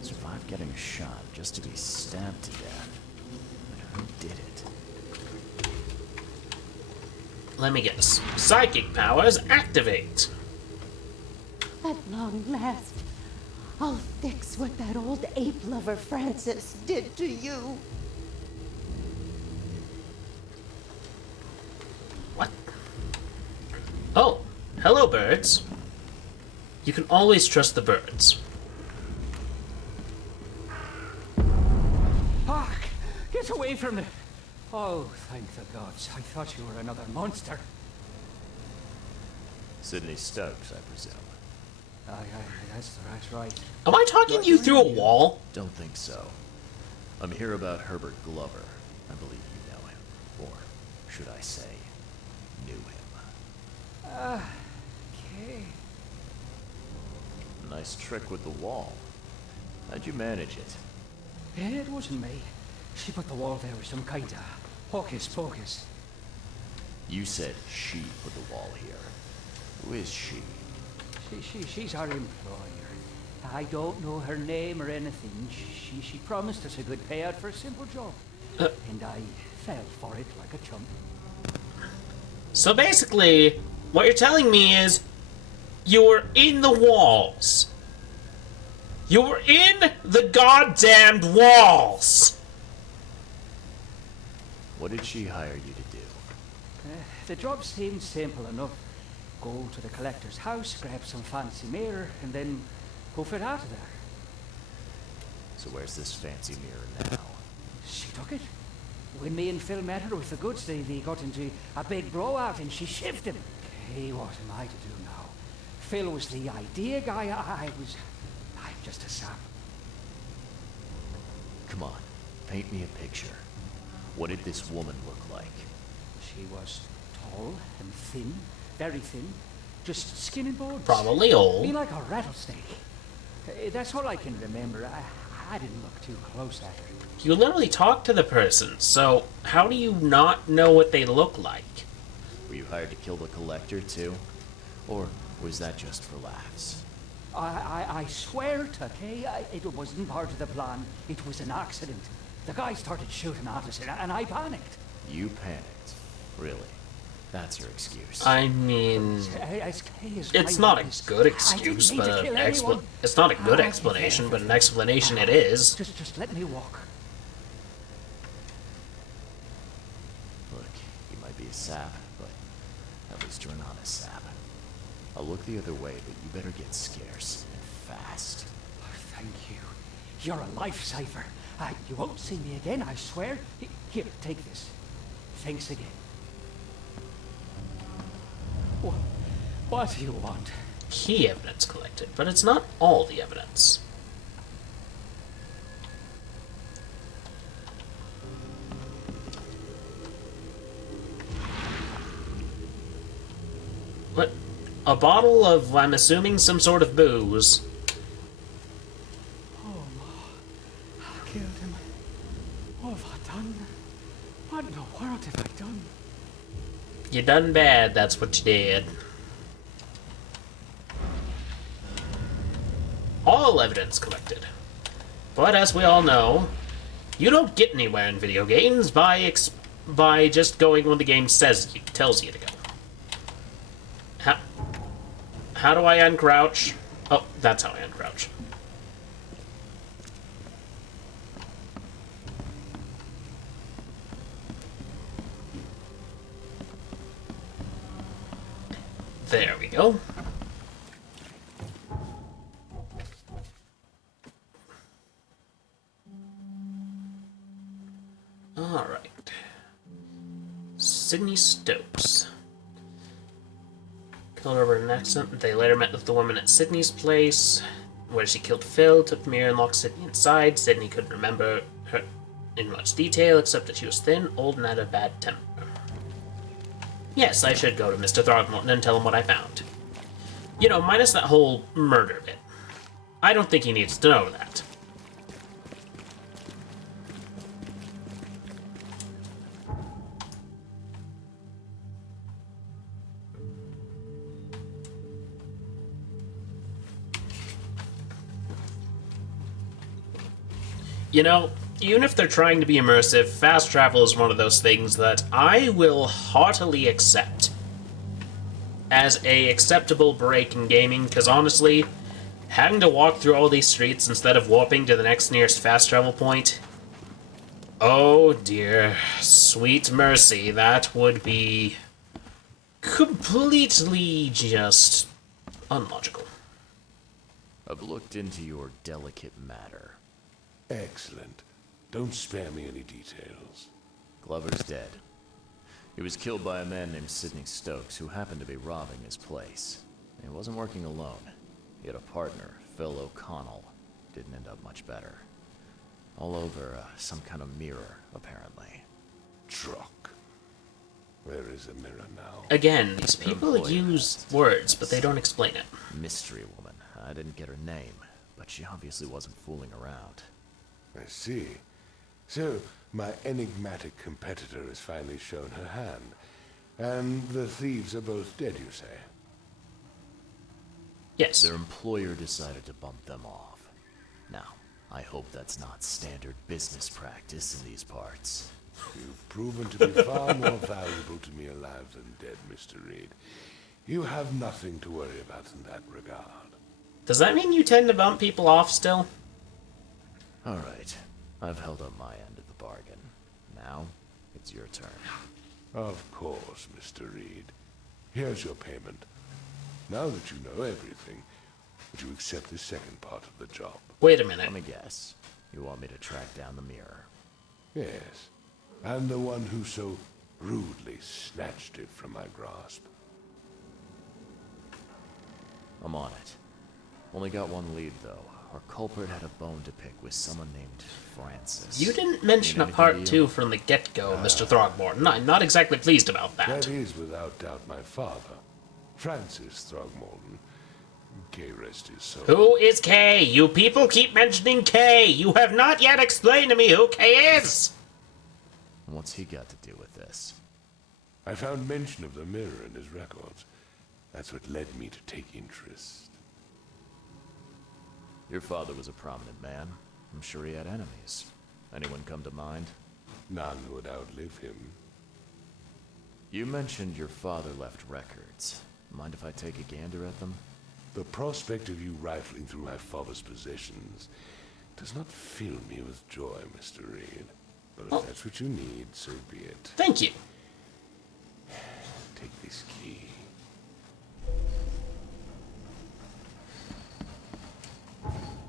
Survived getting shot just to be stabbed to death. But who did it? Let me guess. Psychic powers activate. At long last, I'll fix what that old ape lover Francis did to you. What? Oh, hello, birds. You can always trust the birds. Hark! Get away from me! Oh, thank the gods. I thought you were another monster. Sydney Stokes, I presume. That's right. Am I talking you through a wall? Don't think so. I'm here about Herbert Glover. I believe you know him. Or, should I say, knew him. Okay. Nice trick with the wall. How'd you manage it? It wasn't me. She put the wall there with some kind of hocus pocus. You said she put the wall here. Who is she? She's our employer. I don't know her name or anything. She promised us a good payout for a simple job. And I fell for it like a chump. So basically, what you're telling me is you were in the walls. You were in the goddamned walls! What did she hire you to do? The job seemed simple enough. Go to the collector's house, grab some fancy mirror, and then hoof it out of there. So where's this fancy mirror now? She took it. When me and Phil met her with the goods, they got into a big blowout and she shifted him. Okay, what am I to do now? Phil was the idea guy, I'm just a sap. Come on, paint me a picture. What did this woman look like? She was tall and thin, very thin, just skin and bones. Probably old. Me like a rattlesnake. That's all I can remember. I didn't look too close at her. You literally talked to the person, so how do you not know what they look like? Were you hired to kill the collector too? Or was that just for laughs? I swear to okay, it wasn't part of the plan. It was an accident. The guy started shooting at us and I panicked. You panicked? Really? That's your excuse? I mean, it's not a good excuse, but it's not a good explanation, but an explanation it is. Just let me walk. Look, you might be a sap, but at least you're not a sap. I'll look the other way, but you better get scarce and fast. Oh, thank you. You're a lifesaver. You won't see me again, I swear. Here, take this. Thanks again. What do you want? Key evidence collected, but it's not all the evidence. What? A bottle of, I'm assuming, some sort of booze. Oh, I killed him. What have I done? What in the world have I done? You done bad, that's what you did. All evidence collected. But as we all know, you don't get anywhere in video games by just going when the game tells you to go. How do I uncrouch? Oh, that's how I uncrouch. There we go. Alright. Sydney Stokes. Killed her over an accident. They later met with the woman at Sydney's place, where she killed Phil, took the mirror and locked Sydney inside. Sydney couldn't remember her in much detail, except that she was thin, old, and had a bad temper. Yes, I should go to Mr. Throgmorton and tell him what I found. You know, minus that whole murder bit. I don't think he needs to know that. You know, even if they're trying to be immersive, fast travel is one of those things that I will heartily accept as a acceptable break in gaming, because honestly, having to walk through all these streets instead of warping to the next nearest fast travel point, oh dear, sweet mercy, that would be completely just unlogical. I've looked into your delicate matter. Excellent. Don't spare me any details. Glover's dead. He was killed by a man named Sidney Stokes, who happened to be robbing his place. He wasn't working alone. He had a partner, Phil O'Connell. Didn't end up much better. All over some kind of mirror, apparently. Truck. Where is the mirror now? Again, these people use words, but they don't explain it. Mystery woman. I didn't get her name, but she obviously wasn't fooling around. I see. So, my enigmatic competitor has finally shown her hand. And the thieves are both dead, you say? Yes. Their employer decided to bump them off. Now, I hope that's not standard business practice in these parts. You've proven to be far more valuable to me alive than dead, Mr. Reed. You have nothing to worry about in that regard. Does that mean you tend to bump people off still? Alright, I've held up my end of the bargain. Now, it's your turn. Of course, Mr. Reed. Here's your payment. Now that you know everything, would you accept the second part of the job? Wait a minute. Let me guess. You want me to track down the mirror? Yes. And the one who so rudely snatched it from my grasp. I'm on it. Only got one lead, though. Our culprit had a bone to pick with someone named Francis. You didn't mention a part 2 from the get-go, Mr. Throgmorton. I'm not exactly pleased about that. That is without doubt my father, Francis Throgmorton. K rest his soul. Who is K? You people keep mentioning K. You have not yet explained to me who K is. What's he got to do with this? I found mention of the mirror in his records. That's what led me to take interest. Your father was a prominent man. I'm sure he had enemies. Anyone come to mind? None would outlive him. You mentioned your father left records. Mind if I take a gander at them? The prospect of you rifling through my father's possessions does not fill me with joy, Mr. Reed. But if that's what you need, so be it. Thank you. Take this key.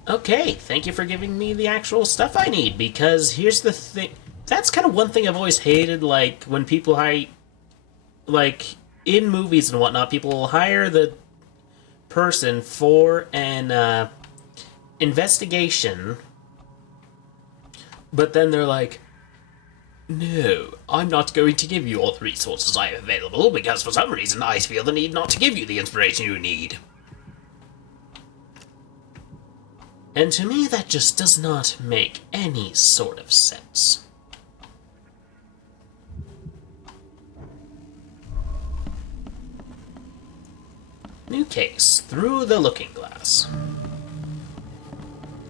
Okay, thank you for giving me the actual stuff I need, because here's the thing. That's kind of one thing I've always hated, like, when people hire, like, in movies and whatnot, people will hire the person for an investigation, but then they're like, no, I'm not going to give you all the resources I have available, because for some reason I feel the need not to give you the inspiration you need. And to me, that just does not make any sort of sense. New case, through the looking glass.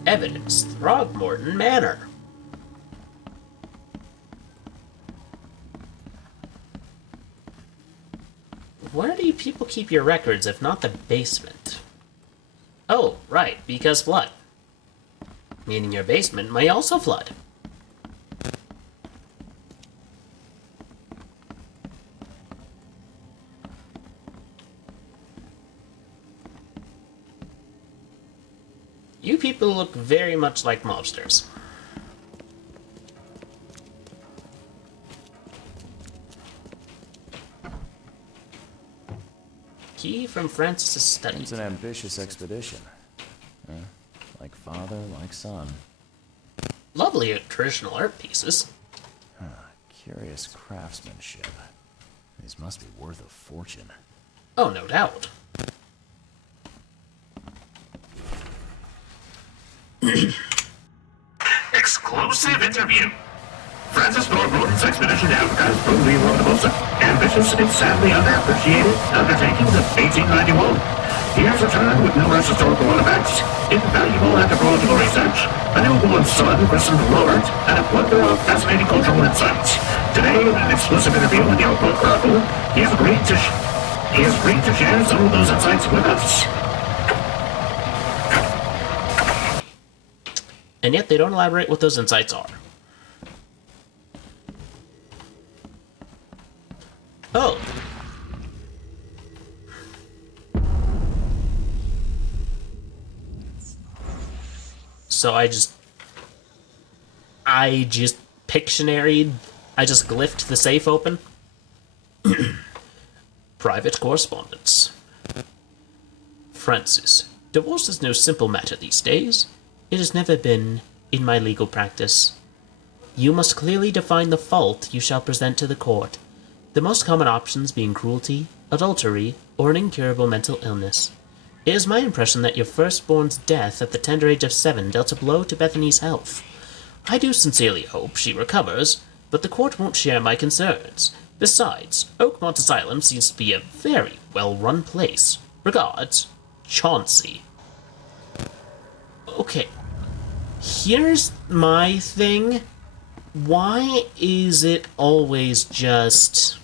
Evidence, Throgmorton Manor. Where do you people keep your records if not the basement? Oh, right, because flood. Meaning your basement may also flood. You people look very much like mobsters. Key from Francis's study. It's an ambitious expedition. Like father, like son. Lovely traditional art pieces. Curious craftsmanship. These must be worth a fortune. Oh, no doubt. Exclusive interview. Francis Throckmorton's expedition to Africa has proved to be one of the most ambitious and sadly underappreciated undertakings of 1891. He has returned with numerous historical artifacts, invaluable anthropological research, a newborn son christened Robert, and a plethora of fascinating cultural insights. Today, in an exclusive interview with the Oakmont Chronicle, he has agreed to share some of those insights with us. And yet they don't elaborate what those insights are. Oh. So I just Pictionary, I just glyphed the safe open. Private correspondence. Francis, divorce is no simple matter these days. It has never been in my legal practice. You must clearly define the fault you shall present to the court, the most common options being cruelty, adultery, or an incurable mental illness. It is my impression that your firstborn's death at the tender age of 7 dealt a blow to Bethany's health. I do sincerely hope she recovers, but the court won't share my concerns. Besides, Oakmont Asylum seems to be a very well-run place. Regards, Chauncey. Okay. Here's my thing. Why is it always just...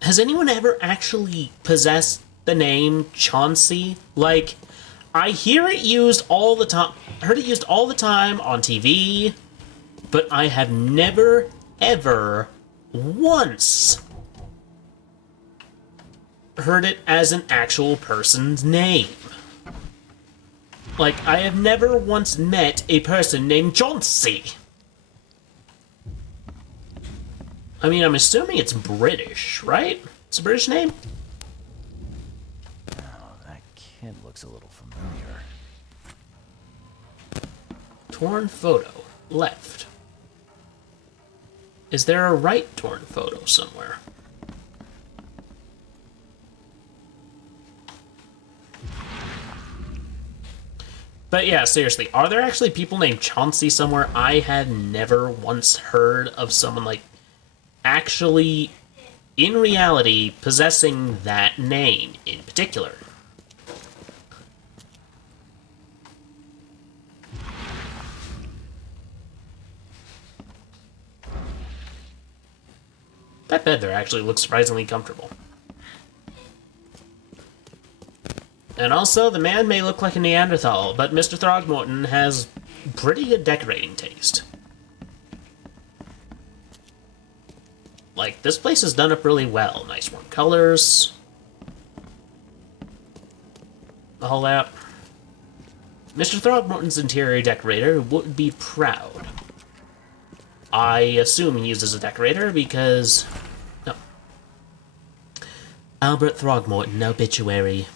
Has anyone ever actually possessed the name Chauncey? Like, I hear it used all the time. Heard it used all the time on TV, but I have never, ever, once heard it as an actual person's name. Like, I have never once met a person named Chauncey. I mean, I'm assuming it's British, right? It's a British name? Oh, that kid looks a little familiar. Torn photo. Left. Is there a right torn photo somewhere? But yeah, seriously, are there actually people named Chauncey somewhere? I have never once heard of someone, like, actually, in reality, possessing that name in particular. That bed there actually looks surprisingly comfortable. And also, the man may look like a Neanderthal, but Mr. Throgmorton has pretty good decorating taste. Like, this place is done up really well. Nice warm colors. All that. Mr. Throgmorton's interior decorator would be proud. I assume he uses a decorator because... No. Albert Throgmorton, obituary.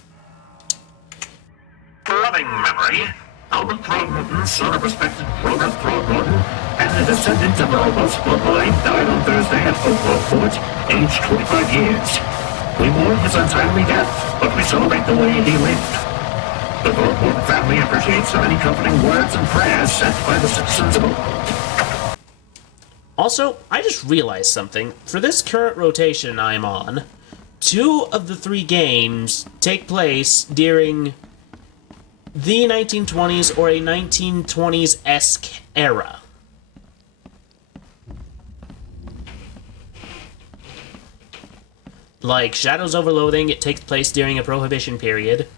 Loving memory, Albert Throgmorton, son of respected Robert Throgmorton, and a descendant of the robust bloodline, died on Thursday at Oakmont, aged 25 years. We mourn his untimely death, but we celebrate the way he lived. The Throgmorton family appreciates the many comforting words and prayers sent by the citizens of Oakmont. Also, I just realized something. For this current rotation I'm on, 2 of the 3 games take place during the 1920s or a 1920s-esque era. Like, Shadows over Loathing, it takes place during a Prohibition period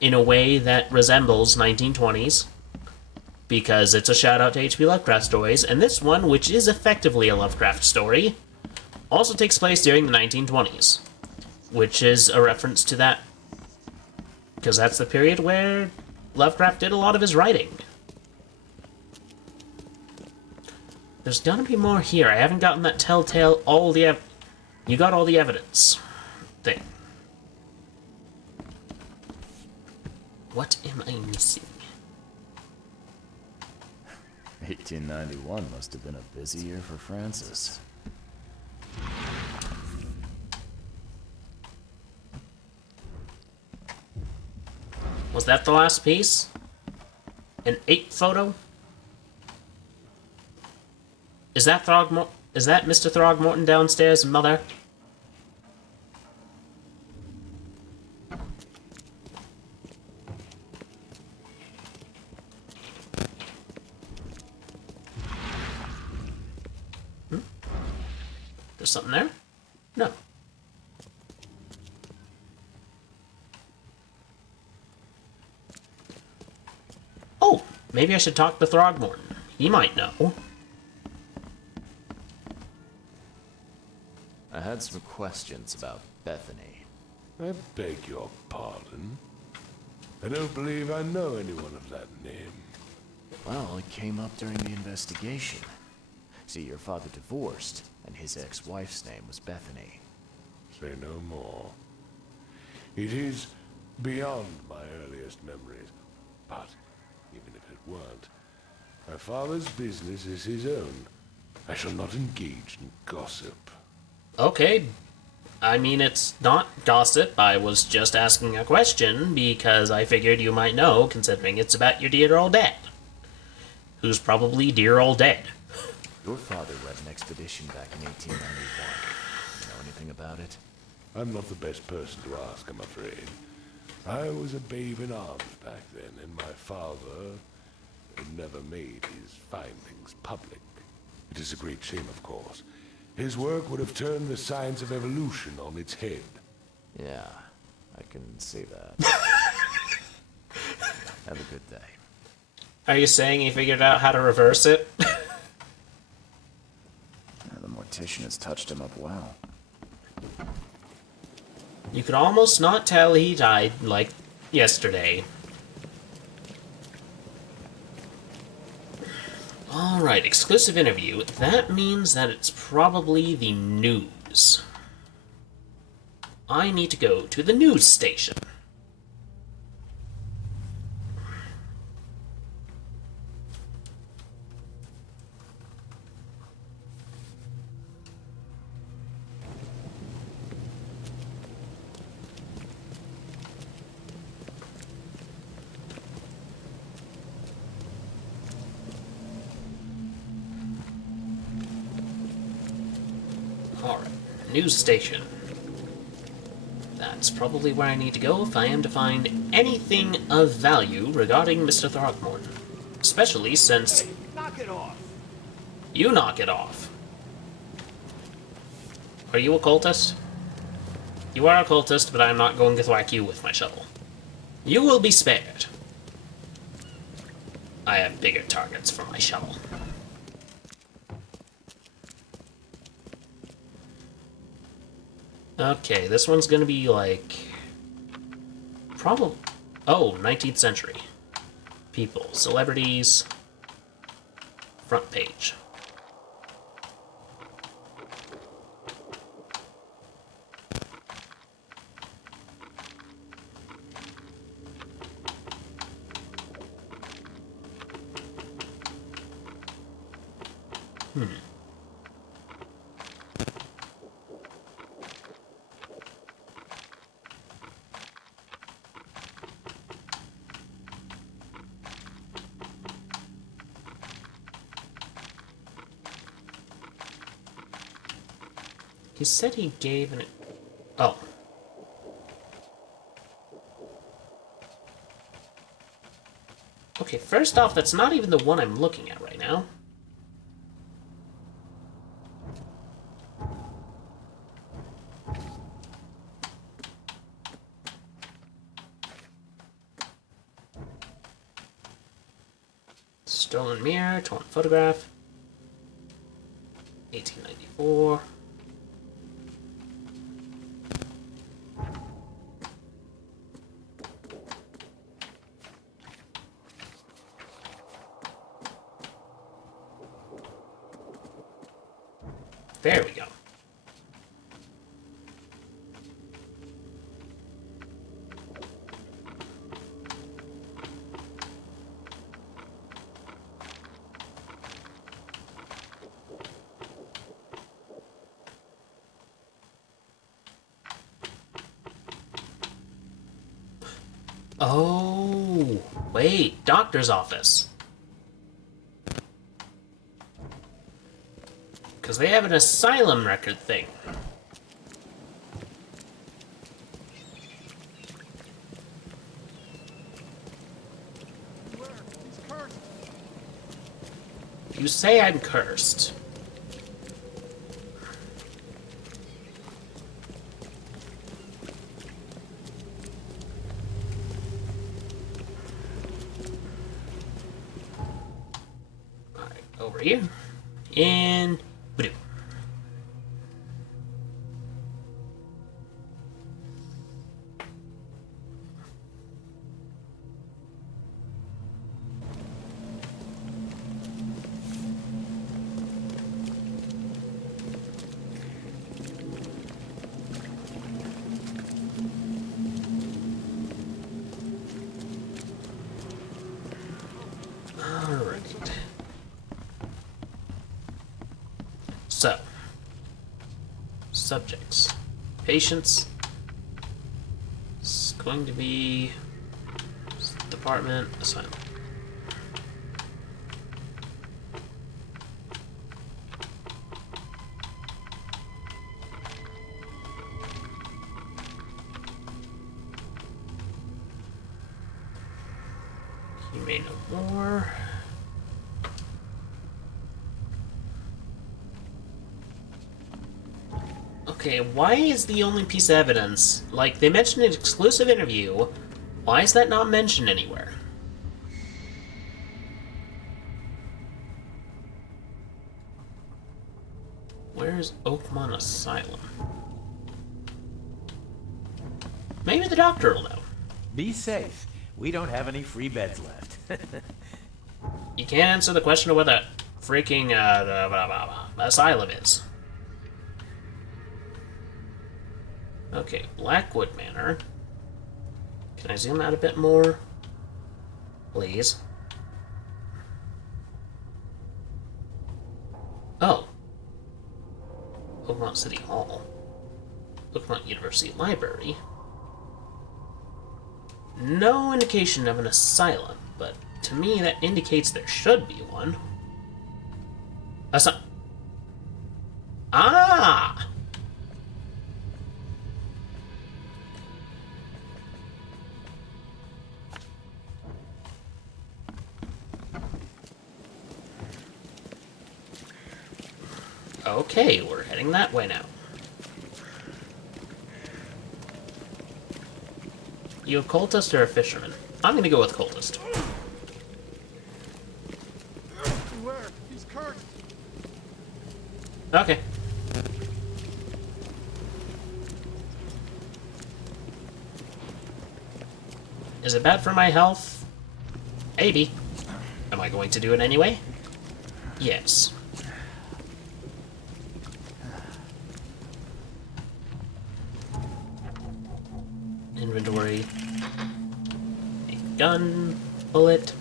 in a way that resembles 1920s, because it's a shout-out to H.P. Lovecraft stories, and this one, which is effectively a Lovecraft story, also takes place during the 1920s, which is a reference to that Because that's the period where Lovecraft did a lot of his writing. There's gonna be more here. I haven't gotten that telltale you got all the evidence thing. What am I missing? 1891 must have been a busy year for Francis. Was that the last piece? An ape photo? Is that Mr. Throgmorton downstairs, Mother? There's something there? No. Oh, maybe I should talk to Throgmorton. He might know. I had some questions about Bethany. I beg your pardon. I don't believe I know anyone of that name. Well, it came up during the investigation. See, your father divorced, and his ex-wife's name was Bethany. Say no more. It is beyond my earliest memories, but even if it weren't, my father's business is his own. I shall not engage in gossip. Okay. I mean, it's not gossip. I was just asking a question because I figured you might know, considering it's about your dear old dad. Who's probably dear old dead. Your father led an expedition back in 1891. You know anything about it? I'm not the best person to ask, I'm afraid. I was a babe in arms back then, and my father never made his findings public. It is a great shame, of course. His work would have turned the science of evolution on its head. Yeah, I can see that. Have a good day. Are you saying he figured out how to reverse it? The mortician has touched him up well. You could almost not tell he died, like, yesterday. Alright, exclusive interview. That means that it's probably the news. I need to go to the news station. Alright, news station. That's probably where I need to go if I am to find anything of value regarding Mr. Throgmorton. Especially since... Hey, knock it off! You knock it off. Are you a cultist? You are a cultist, but I'm not going to thwack you with my shovel. You will be spared. I have bigger targets for my shovel. Okay, this one's gonna be like... Probably... Oh, 19th century. People, celebrities... Front page. He said he gave an... Oh. Okay, first off, that's not even the one I'm looking at right now. Stolen mirror, torn photograph. 1894. There we go. Oh, wait, doctor's office. Because they have an asylum record thing. You say I'm cursed. Alright, over here. And... Badoo. Alright. So, subjects. Patients. It's going to be department asylum. You may know more. Okay, why is the only piece of evidence, like, they mentioned an exclusive interview, why is that not mentioned anywhere? Where's Oakmont Asylum? Maybe the doctor will know. Be safe. We don't have any free beds left. You can't answer the question of where the freaking asylum is. Okay, Blackwood Manor. Can I zoom out a bit more? Please. Oh. Oakmont City Hall. Oakmont University Library. No indication of an asylum, but to me that indicates there should be one. Ah! Okay, we're heading that way now. You a cultist or a fisherman? I'm gonna go with cultist. Beware, he's cursed. Okay. Is it bad for my health? Maybe. Am I going to do it anyway? Yes. Inventory. A gun. Bullet.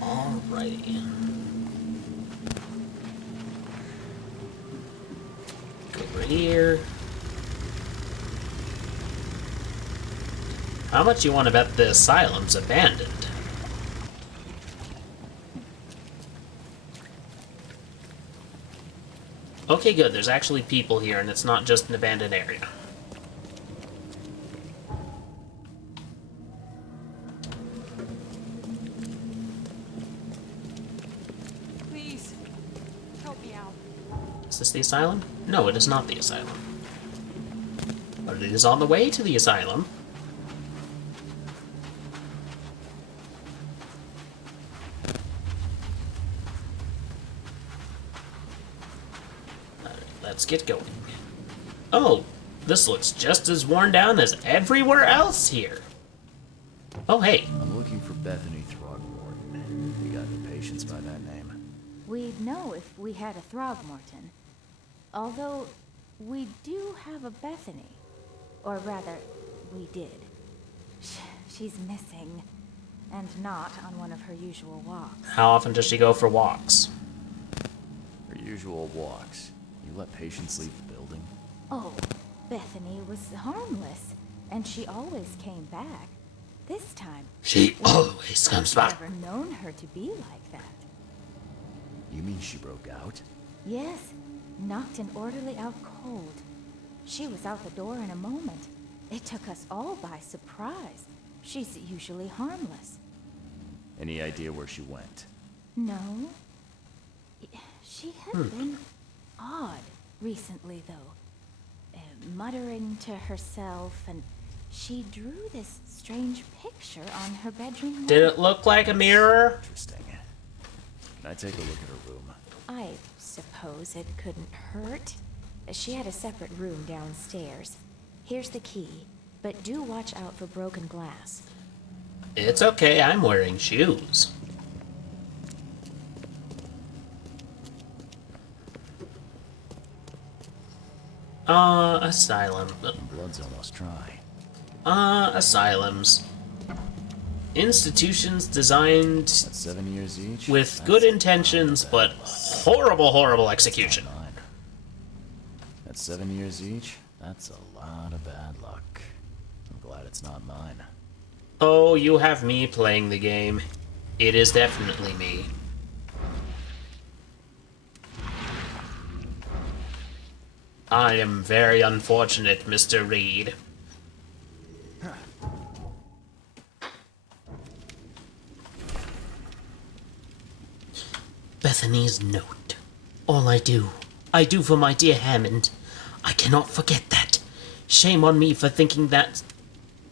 Alrighty. Over here. How much you want to bet the asylum's abandoned? Okay, good. There's actually people here, and it's not just an abandoned area. Please, help me out. Is this the asylum? No, it is not the asylum. But it is on the way to the asylum. Let's get going. Oh, this looks just as worn down as everywhere else here. Oh, hey. I'm looking for Bethany Throgmorton. You got any patients by that name? We'd know if we had a Throgmorton. Although, we do have a Bethany. Or rather, we did. She's missing, and not on one of her usual walks. How often does she go for walks? Her usual walks. You let patients leave the building? Oh, Bethany was harmless, and she always came back. This time, She always comes back. I've never known her to be like that. You mean she broke out? Yes, knocked an orderly out cold. She was out the door in a moment. It took us all by surprise. She's usually harmless. Any idea where she went? No. She has been odd recently, though. Muttering to herself, and she drew this strange picture on her bedroom wall. Did it look like a mirror? Interesting. Can I take a look at her room? I suppose it couldn't hurt. She had a separate room downstairs. Here's the key, but do watch out for broken glass. It's okay, I'm wearing shoes. Asylum. Blood's almost dry. Asylums. Institutions designed That's 7 years each? with good intentions, but horrible, horrible execution. That's 7 years each? That's a lot of bad luck. I'm glad it's not mine. Oh, you have me playing the game. It is definitely me. I am very unfortunate, Mr. Reed. Bethany's note. All I do for my dear Hammond. I cannot forget that. Shame on me for thinking that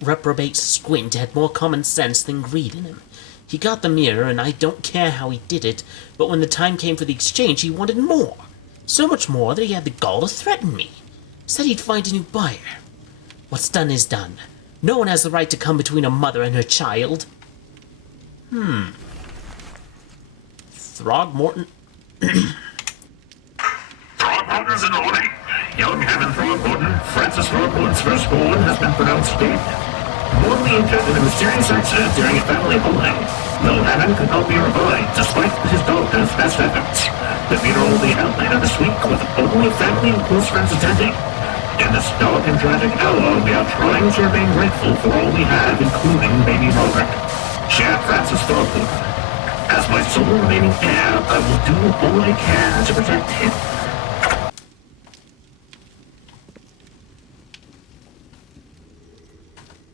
reprobate Squint had more common sense than greed in him. He got the mirror, and I don't care how he did it, but when the time came for the exchange, he wanted more. So much more that he had the gall to threaten me. Said he'd find a new buyer. What's done is done. No one has the right to come between a mother and her child. Throgmorton. Throgmorton's in order. Young Hammond Throgmorton, Francis Throgmorton's firstborn, has been pronounced dead. Mortally injured in a mysterious accident during a family holiday. Though Hammond could not be revived, despite his doctor's best efforts. The funeral will be held later this week, with only family and close friends attending. In this dark and tragic hour, we are trying to remain grateful for all we have, including baby Roderick. Share Francis Throgmorton. As my sole remaining heir, I will do all I can to protect him.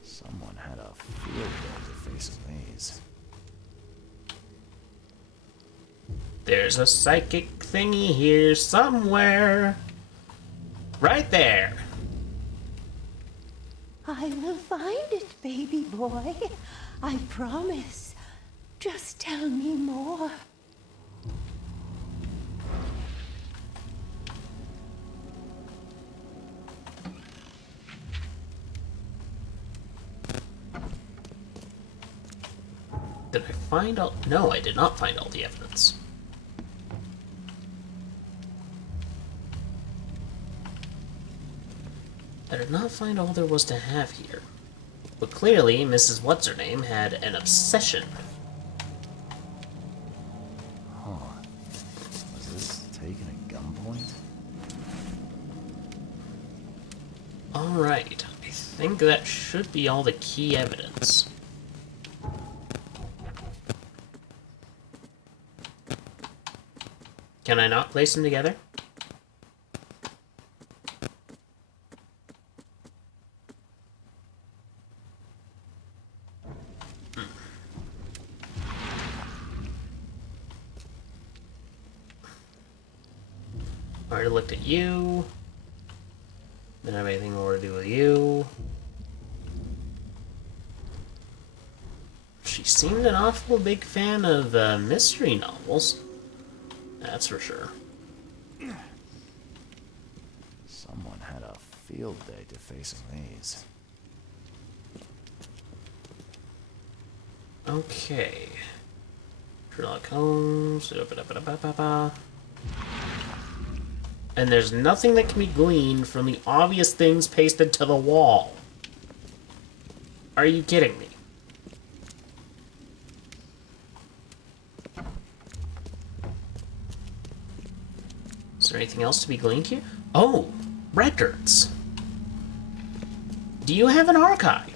Someone had a field day to face a maze. There's a psychic thingy here somewhere. Right there. I will find it, baby boy. I promise. Just tell me more. Did I find all... No, I did not find all the evidence. I did not find all there was to have here. But clearly, Mrs. What's-Her-Name had an obsession. Huh. Was this taken at gunpoint? Alright, I think that should be all the key evidence. Can I not place them together? Already looked at you. Didn't have anything more to do with you. She seemed an awful big fan of mystery novels. That's for sure. Someone had a field day to face a maze. Okay. Sherlock Holmes. And there's nothing that can be gleaned from the obvious things pasted to the wall. Are you kidding me? Is there anything else to be gleaned here? Oh, records. Do you have an archive?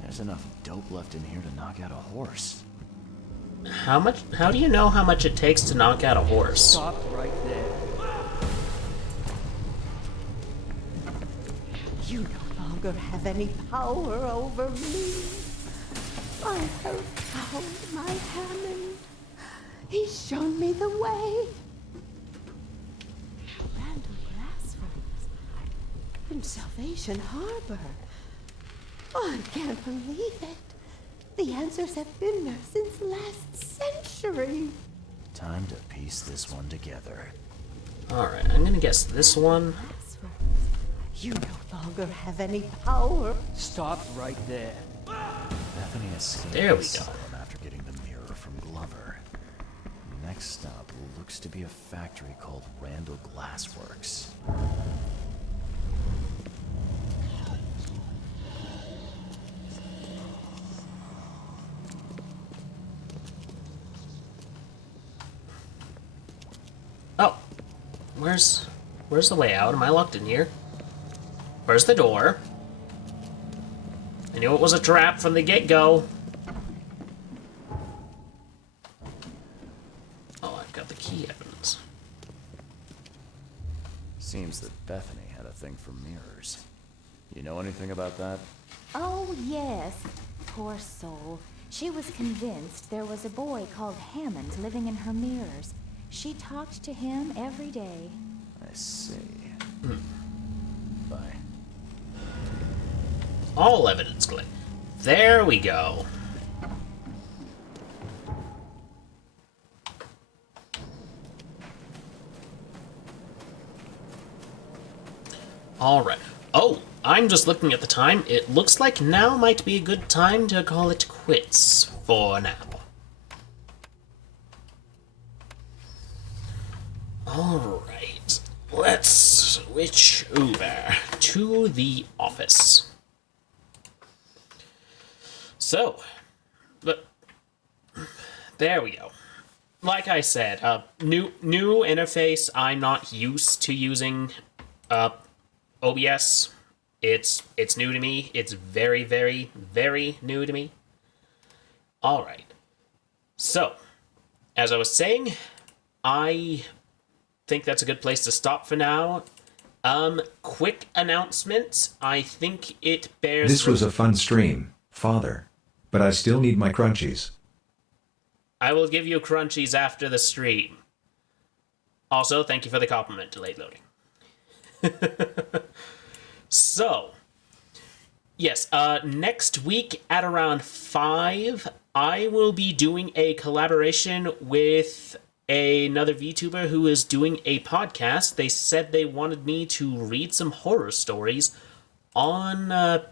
There's enough dope left in here to knock out a horse. How do you know how much it takes to knock out a horse? Stop right there. You no longer have any power over me. I have found my Hammond. He's shown me the way. Randall Glassworks from Salvation Harbor. I can't believe it. The answers have been there since last century. Time to piece this one together. Alright, I'm gonna guess this one. You no longer have any power. Stop right there. Bethany escaped There we go. asylum after getting the mirror from Glover. Next stop looks to be a factory called Randall Glassworks. Oh, where's the way out? Am I locked in here? Where's the door? I knew it was a trap from the get-go. Oh, I've got the key evidence. Seems that Bethany had a thing for mirrors. You know anything about that? Oh, yes. Poor soul. She was convinced there was a boy called Hammond living in her mirrors. She talked to him every day. I see. Bye. All evidence glitch. There we go. Alright. Oh, I'm just looking at the time. It looks like now might be a good time to call it quits for now. Alright. Let's switch over to the office. So, but there we go. Like I said, new interface. I'm not used to using OBS. It's new to me. It's very, very, very new to me. All right. So, as I was saying, I think that's a good place to stop for now. Quick announcement. I think it bears... This was a fun stream, Father. But I still need my crunchies. I will give you crunchies after the stream. Also, thank you for the compliment, delayed loading. So, yes, next week at around 5, I will be doing a collaboration with another VTuber who is doing a podcast. They said they wanted me to read some horror stories on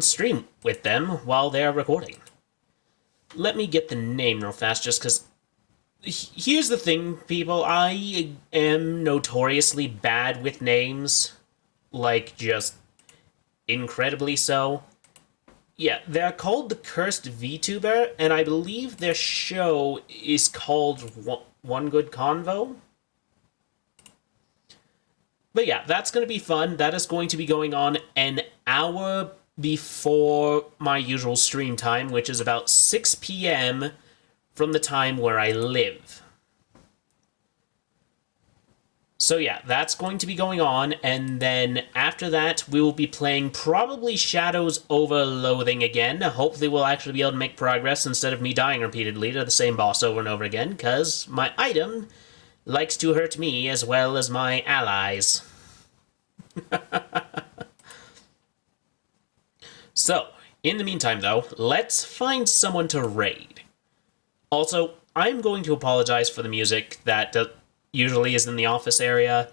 stream with them while they're recording. Let me get the name real fast, just because... Here's the thing, people. I am notoriously bad with names. Like, just incredibly so. Yeah, they're called the Cursed VTuber, and I believe their show is called One Good Convo. But yeah, that's going to be fun. That is going to be going on an hour before my usual stream time, which is about 6 p.m. from the time where I live. So yeah, that's going to be going on, and then after that, we will be playing probably Shadows over Loathing again. Hopefully we'll actually be able to make progress instead of me dying repeatedly to the same boss over and over again, because my item likes to hurt me as well as my allies. So, in the meantime though, let's find someone to raid. Also, I'm going to apologize for the music that usually is in the office area.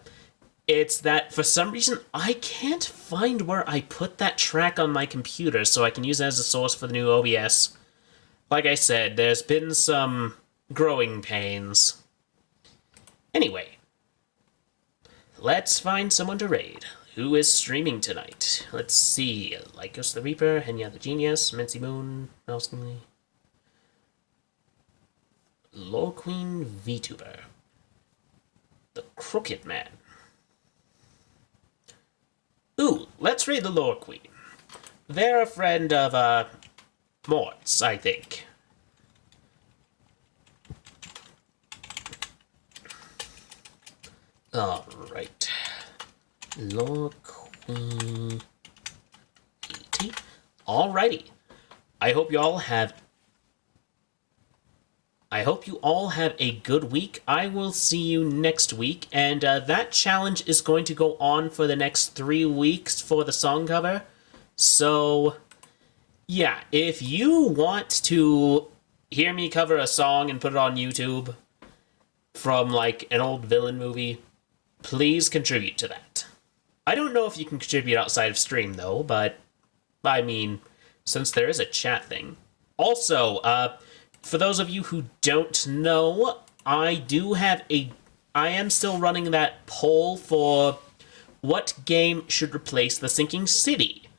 It's that for some reason I can't find where I put that track on my computer so I can use it as a source for the new OBS. Like I said, there's been some growing pains. Anyway, let's find someone to raid. Who is streaming tonight? Let's see. Lycos the Reaper, Henya the Genius, Mincy Moon, Nelson, Lore Queen Vtuber, the Crooked Man. Ooh, let's raid the Lore Queen. They're a friend of, Mort's, I think. Alright. Lore Queen... E.T. Alrighty. I hope you all have a good week. I will see you next week, and that challenge is going to go on for the next 3 weeks for the song cover. So, yeah, if you want to hear me cover a song and put it on YouTube from, like, an old villain movie, please contribute to that. I don't know if you can contribute outside of stream, though, but, I mean, since there is a chat thing. Also, for those of you who don't know, I am still running that poll for what game should replace the Sinking City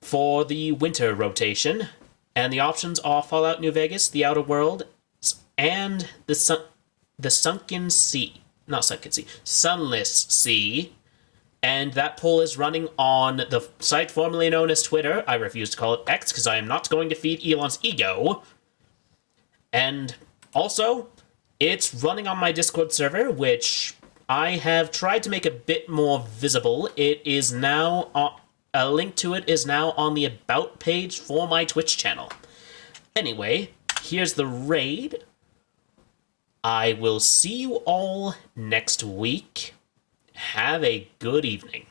for the winter rotation, and the options are Fallout New Vegas, The Outer Worlds, and the Sunken Sea. Not Sunken Sea. Sunless Sea. And that poll is running on the site formerly known as Twitter. I refuse to call it X because I am not going to feed Elon's ego. And also, it's running on my Discord server, which I have tried to make a bit more visible. It is now, a link to it is now on the About page for my Twitch channel. Anyway, here's the raid. I will see you all next week. Have a good evening.